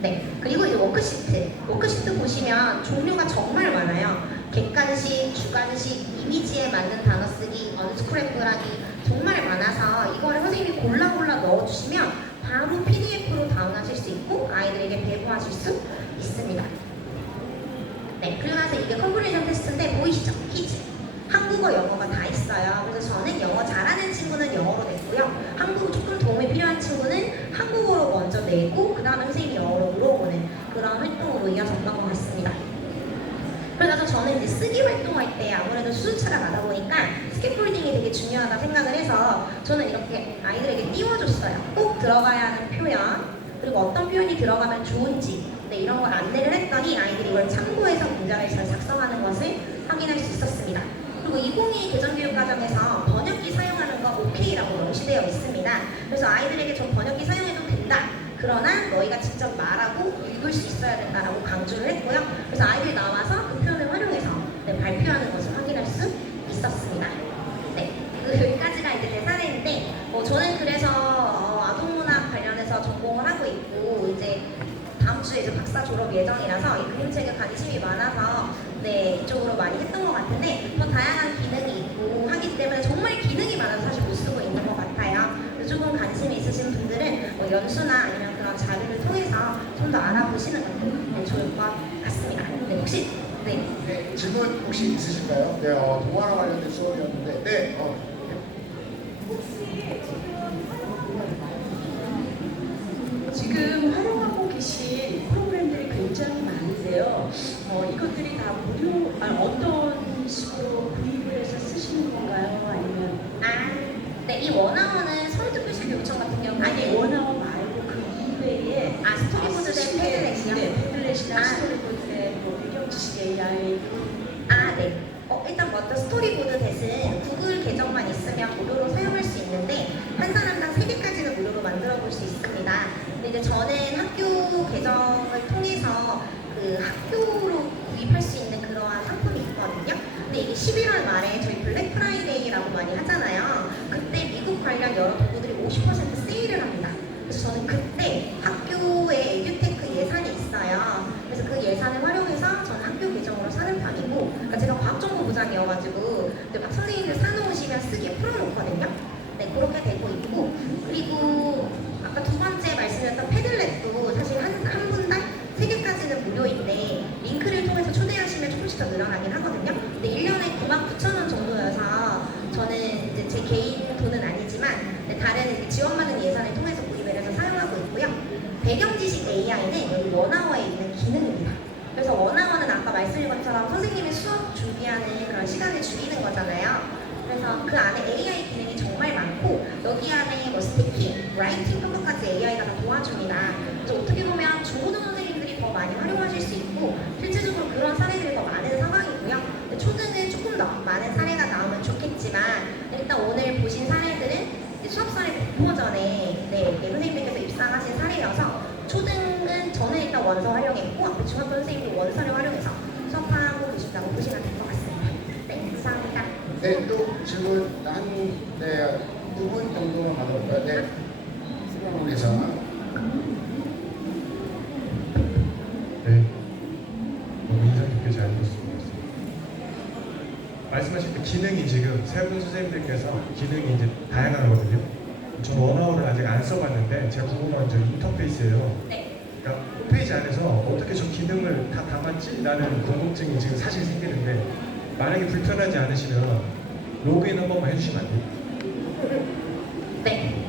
네, 그리고 이제 워크시트 보시면 종류가 정말 많아요. 객관식, 주관식, 이미지에 맞는 단어 쓰기, 언스크램블하기 정말 많아서 이거를 선생님이 골라 넣어주시면 바로 PDF로 다운하실 수 있고 아이들에게 배부하실 수 있습니다. 네, 그리고 나서 이게 컨버레이션 테스트인데 보이시죠? 퀴즈. 한국어, 영어가 다 있어요. 그래서 저는 영어 잘하는 친구는 영어로 냈고요. 한국어 조금 도움이 필요한 친구는 한국어로 먼저 내고 그 다음에 선생님이 영어로 물어보는 그런 활동으로 이어졌던 것 같습니다. 그래서 저는 이제 쓰기 활동할 때 아무래도 수수차가 나다 보니까 스캐폴딩이 되게 중요하다 생각을 해서 저는 이렇게 아이들에게 띄워줬어요. 꼭 들어가야 하는 표현, 그리고 어떤 표현이 들어가면 좋은지 네, 이런 걸 안내를 했더니 아이들이 이걸 참고해서 문장을 잘 작성하는 것을 확인할 수 있었습니다. 그리고 2022 개정교육과정에서 번역기 사용하는 거 OK라고 명시되어 있습니다. 그래서 아이들에게 좀 번역기 사용해도 된다. 그러나 너희가 직접 말하고 읽을 수 있어야 된다라고 강조를 했고요. 그래서 아이들이 나와서 그 표현을 활용해서 네, 발표하는 것을 확인할 수 있었습니다. 네, 여기까지가 이제 제 사례인데 저는 그래서 아동문학 관련해서 전공을 하고 있고 이제 다음 주에 이제 박사 졸업 예정이라서 이 그림책에 관심이 많아서 네, 이쪽으로 많이 했던 것 같은데 더 다양한 기능이 있고 하기 때문에 정말 기능이 많아서 사실 못 쓰고 있는 것 같아요. 조금 관심이 있으신 분들은 연수나 아니면 그런 자료를 통해서 좀 더 알아보시는 것도 네, 좋을 것 같습니다. 네, 혹시 네, 질문 혹시 있으실까요? 네, 동화랑 관련된 수업이었는데 네, 지금 활용하고 계신 프로그램들이 굉장히 많은데요. 이것들이 다 무료, 어떤 식으로 구입을 해서 쓰시는 건가요? 아니면 네, 이 원어원은 서울특별시 교육청 같은 경우는 아니 원어원 말고 그 이외에 스토리보드 대 패들렛이요? 네, 패들렛이나 아. 스토리보드 뭐 배경 지식 AI 네. 일단 먼저 스토리보드 댓은 구글 계정만 있으면 무료로 사용할 수 있는데 한 사람당 3개까지는 무료로 만들어 볼 수 있습니다. 근데 이제 저는 학교 계정을 통해서 그 학교로 구입할 수 있는 그러한 상품이 있거든요. 근데 이게 11월 말에 저희 블랙 프라이데이라고 많이 하잖아요. 그때 미국 관련 여러 도구들이 50% 세일을 합니다. 그래서 저는 그때 학교 원아워에 있는 기능입니다. 그래서 원아워는 아까 말씀드린 것처럼 선생님이 수업 준비하는 그런 시간을 줄이는 거잖아요. 그래서 그 안에 AI 기능이 정말 많고 여기 안에 뭐 스피킹, 라이팅 그런 것까지 AI가 다 도와줍니다. 그래서 어떻게 보면 중고등 선생님들이 더 많이 활용하실 수 있고 실제적으로 그런 사례들이 더 많은 상황이고요. 근데 초등은 조금 더 많은 사례가 나오면 좋겠지만 일단 오늘 보신 사례들은 이제 수업 사례 공포 전에 선생님들께서 입상하신 사례여서 초등은 저는 일단 원서 활용했고 앞에 중학교 선생님도 원서를 활용해서 수업하고 계신다고 보시면 될 것 같습니다. 네, 감사합니다. 네, 또 질문 두 분 정도만 받아볼까요? 네, 수고하겠습니다. 네, 너무 인상 깊게 잘 들었습니다. 말씀하신 그 기능이 지금 세 분 선생님들께서 기능이 이제 다양하거든요. 전 원어를 아직 안 써봤는데 제가 궁금한 저 인터페이스예요. 네. 그러니까 홈페이지 안에서 어떻게 저 기능을 다 담았지? 라는 궁금증이 지금 사실 생기는데 만약에 불편하지 않으시면 로그인 한 번만 해주시면 안 돼요? 네.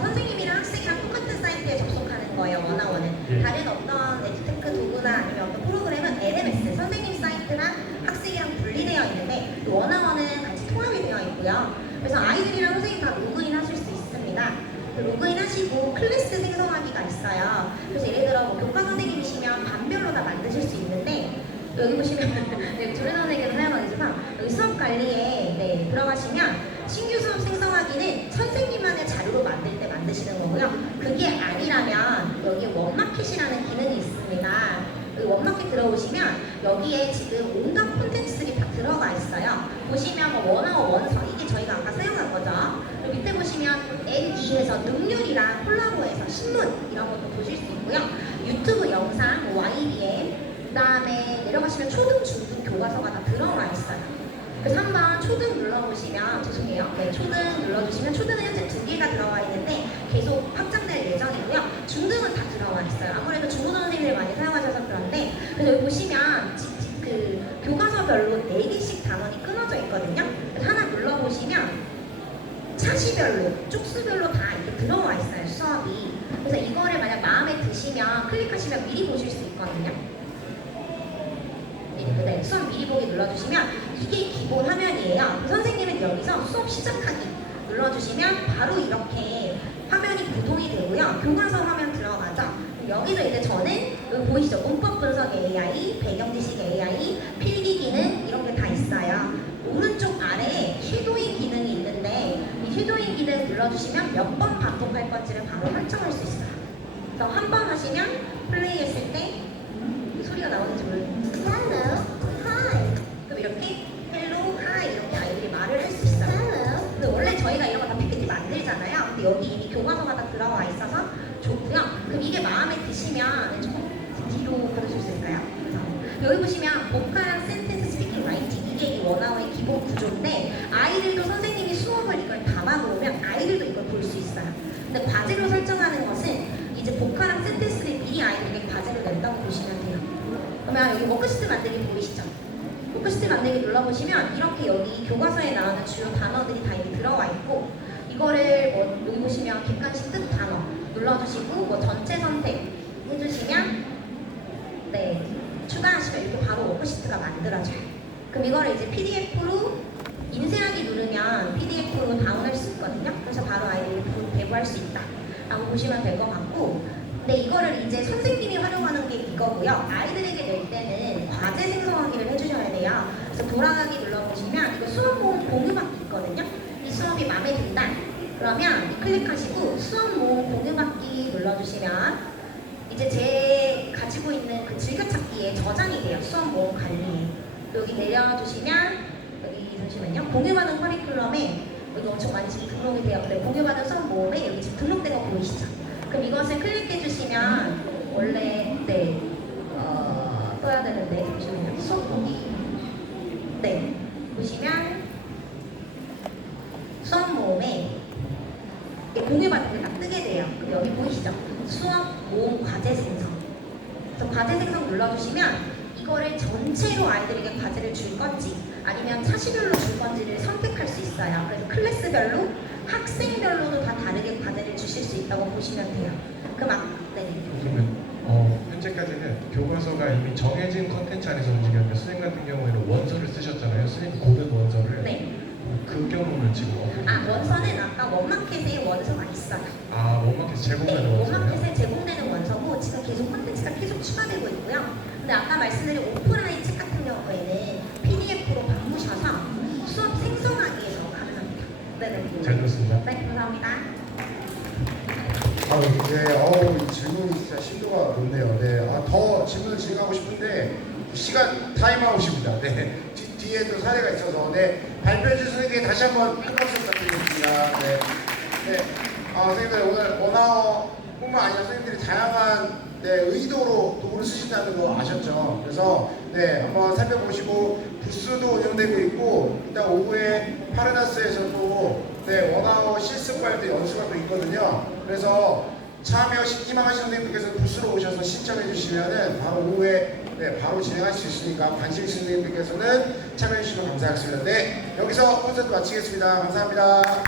선생님이랑 학생이랑 똑같은 사이트에 접속하는 거예요, 원아원은. 예. 다른 어떤 에듀테크 도구나 아니면 어떤 프로그램은 LMS, 선생님 사이트랑 학생이랑 분리되어 있는데 원아원은 같이 통합이 되어 있고요. 그래서 아이들이랑 선생님 다 로그인 하실 수 있습니다. 로그인 하시고 클래스 생성하기가 있어요. 그래서 예를 들어 뭐 교과 선생님이시면 반별로 다 만드실 수 있는데 여기 보시면 네, 조례 선생님께서 사용하겠지만 여기 수업 관리에 들어가시면 신규 수업 생성하기는 선생님만의 자료로 만들 때 만드시는 거고요. 그게 아니라면 여기에 원마켓이라는 기능이 있습니다. 여기 원마켓 들어오시면 여기에 지금 온갖 콘텐츠들이 다 들어가 있어요. 보시면 뭐 원어원 원서 이게 저희가 아까 사용한 거죠. 그리고 밑에 보시면 NE에서 능률이랑 콜라보해서 신문 이런 것도 보실 수 있고요. 유튜브 영상, 뭐 YBN 그다음에 내려가시면 초등, 중등 교과서가 다 들어가 있어요. 그래서 한번 초등 눌러보시면 죄송해요. 네, 초등 눌러주시면 초등은 현재 2개가 들어가 있는데 계속 확장될 예정이고요. 중등은 다 들어가 있어요. 아무래도 중고등 선생님들 많이 사용하셔서 그런데 그래서 여기 보시면 그 교과서별로 4개씩 단원이 끊어져 있거든요. 그래서 하나 눌러보시면 차시별로, 쪽수별로 다 이렇게 들어와 있어요, 수업이. 그래서 이거를 만약 마음에 드시면 클릭하시면 미리 보실 수 있거든요. 네, 수업 미리 보기 눌러주시면 이게 기본 화면이에요. 선생님은 여기서 수업 시작하기 눌러주시면 바로 이렇게 화면이 구동이 되고요. 교과서 화면 들어가죠. 여기서 이제 저는 여기 보이시죠? 문법 분석 AI, 배경 지식 AI, 필기 기능 이런 게 다 있어요. 오른쪽 아래에 쉐도잉 기능이 있는데 이 쉐도잉 기능 눌러주시면 몇 번 반복할 건지를 바로 설정할 수 있어요. 그래서 한 번 하시면 플레이했을 때 소리가 나오는지 모르겠는데 Hello, Hi 그럼 이렇게 Hello, Hi 이렇게 아이들이 말을 할 수 있어요. Hello. 근데 원래 저희가 이런 거 다 PPT 만들잖아요. 근데 여기 이미 교과서가 다 들어와 있어서 좋고요. 그럼 이게 마음에 드시면 조금 뒤로 가주실 수 있을까요? 그래서 여기 보시면 보카랑 센텐스 스피킹 라이팅 이게 이 원아워의 기본 구조인데 아이들도 선생님이 수업을 이걸 담아놓으면 아이들도 이걸 볼 수 있어요. 근데 과제로 설정하는 것은 이제 보카랑 센텐스를 미리 아이들에게 과제를 낸다고 보시면 돼요. 그러면 여기 워크시트 만들기 보이시죠? 워크시트 만들기 눌러보시면 이렇게 여기 교과서에 나오는 주요 단어들이 다 이렇게 들어와 있고 이거를 뭐 여기 보시면 객관식 뜻 단어 눌러주시고 뭐 전체 선택 해주시면 네 추가하시면 이렇게 바로 워크시트가 만들어져요. 그럼 이거를 이제 PDF로 인쇄하기 누르면 PDF로 다운할 수 있거든요. 그래서 바로 아이들이 배부할 수 있다 라고 보시면 될 것 같고 네, 이거를 이제 선생님이 활용하는 게 이거고요. 아이들에게 낼 때는 과제 생성하기를 해주셔야 돼요. 그래서 돌아가기 눌러보시면 이거 수업 모음 공유받기 있거든요. 이 수업이 마음에 든다. 그러면 클릭하시고 수업 모음 공유받기 눌러주시면 이제 제 가지고 있는 그 즐겨찾기에 저장이 돼요. 수업 모음 관리에. 여기 내려주시면 여기 잠시만요. 공유받은 커리큘럼에 여기 엄청 많이 지금 등록이 돼요. 근데 공유받은 수업 모음에 여기 지금 등록된 거 보이시죠? 그럼 이것을 클릭해 주시면 원래 떠야 되는데 잠시만요. 수업 보기 보시면 수업 모음에 공유받은 게 딱 뜨게 돼요. 그럼 여기 보이시죠? 수업 모음 과제 생성. 그래서 과제 생성 눌러주시면 이거를 전체로 아이들에게 과제를 줄 건지 아니면 차시별로 줄 건지를 선택할 수 있어요. 그래서 클래스별로 학생별로도 다 다르게 과제를 주실 수 있다고 있다고 보시면 돼요. 네. 그러면 현재까지는 교과서가 이미 정해진 컨텐츠 안에서 움직였는데 선생님 같은 경우에는 원서를 쓰셨잖아요. 선생님 고른 원서를. 네. 그 경우는 지금 어떻게? 원서는 아까 원마켓에 원서가 있어요. 원마켓 제공하는 네, 원서요? 원마켓에 제공되는 원서고 지금 계속 콘텐츠가 계속 추가되고 있고요. 근데 아까 말씀드린 오프라인 책 같은 경우에는 PDF로 바꾸셔서 수업 생성하기 위해서 가능합니다. 네네. 잘 들었습니다. 네, 감사합니다. 이 질문이 진짜 심도가 높네요. 네, 더 질문을 진행하고 싶은데 시간 타임아웃입니다. 네, 뒤에 또 사례가 있어서 발표해 주신 선생님께 다시 한번 큰 박수 부탁드리겠습니다. 선생님들 오늘 원아워뿐만 아니라 선생님들이 다양한 의도로 도구를 쓰신다는 거 아셨죠? 그래서 한번 살펴보시고 부스도 운영되고 있고 일단 오후에 파르나스에서 또 원아워 실습 발표 연수가 또 있거든요. 그래서 참여 희망하시는 선생님들께서 부스로 오셔서 신청해 주시면은 바로 오후에 바로 진행할 수 있으니까 관심 있으신 선생님들께서는 참여해 주시면 감사하겠습니다. 여기서 콘서트 마치겠습니다. 감사합니다.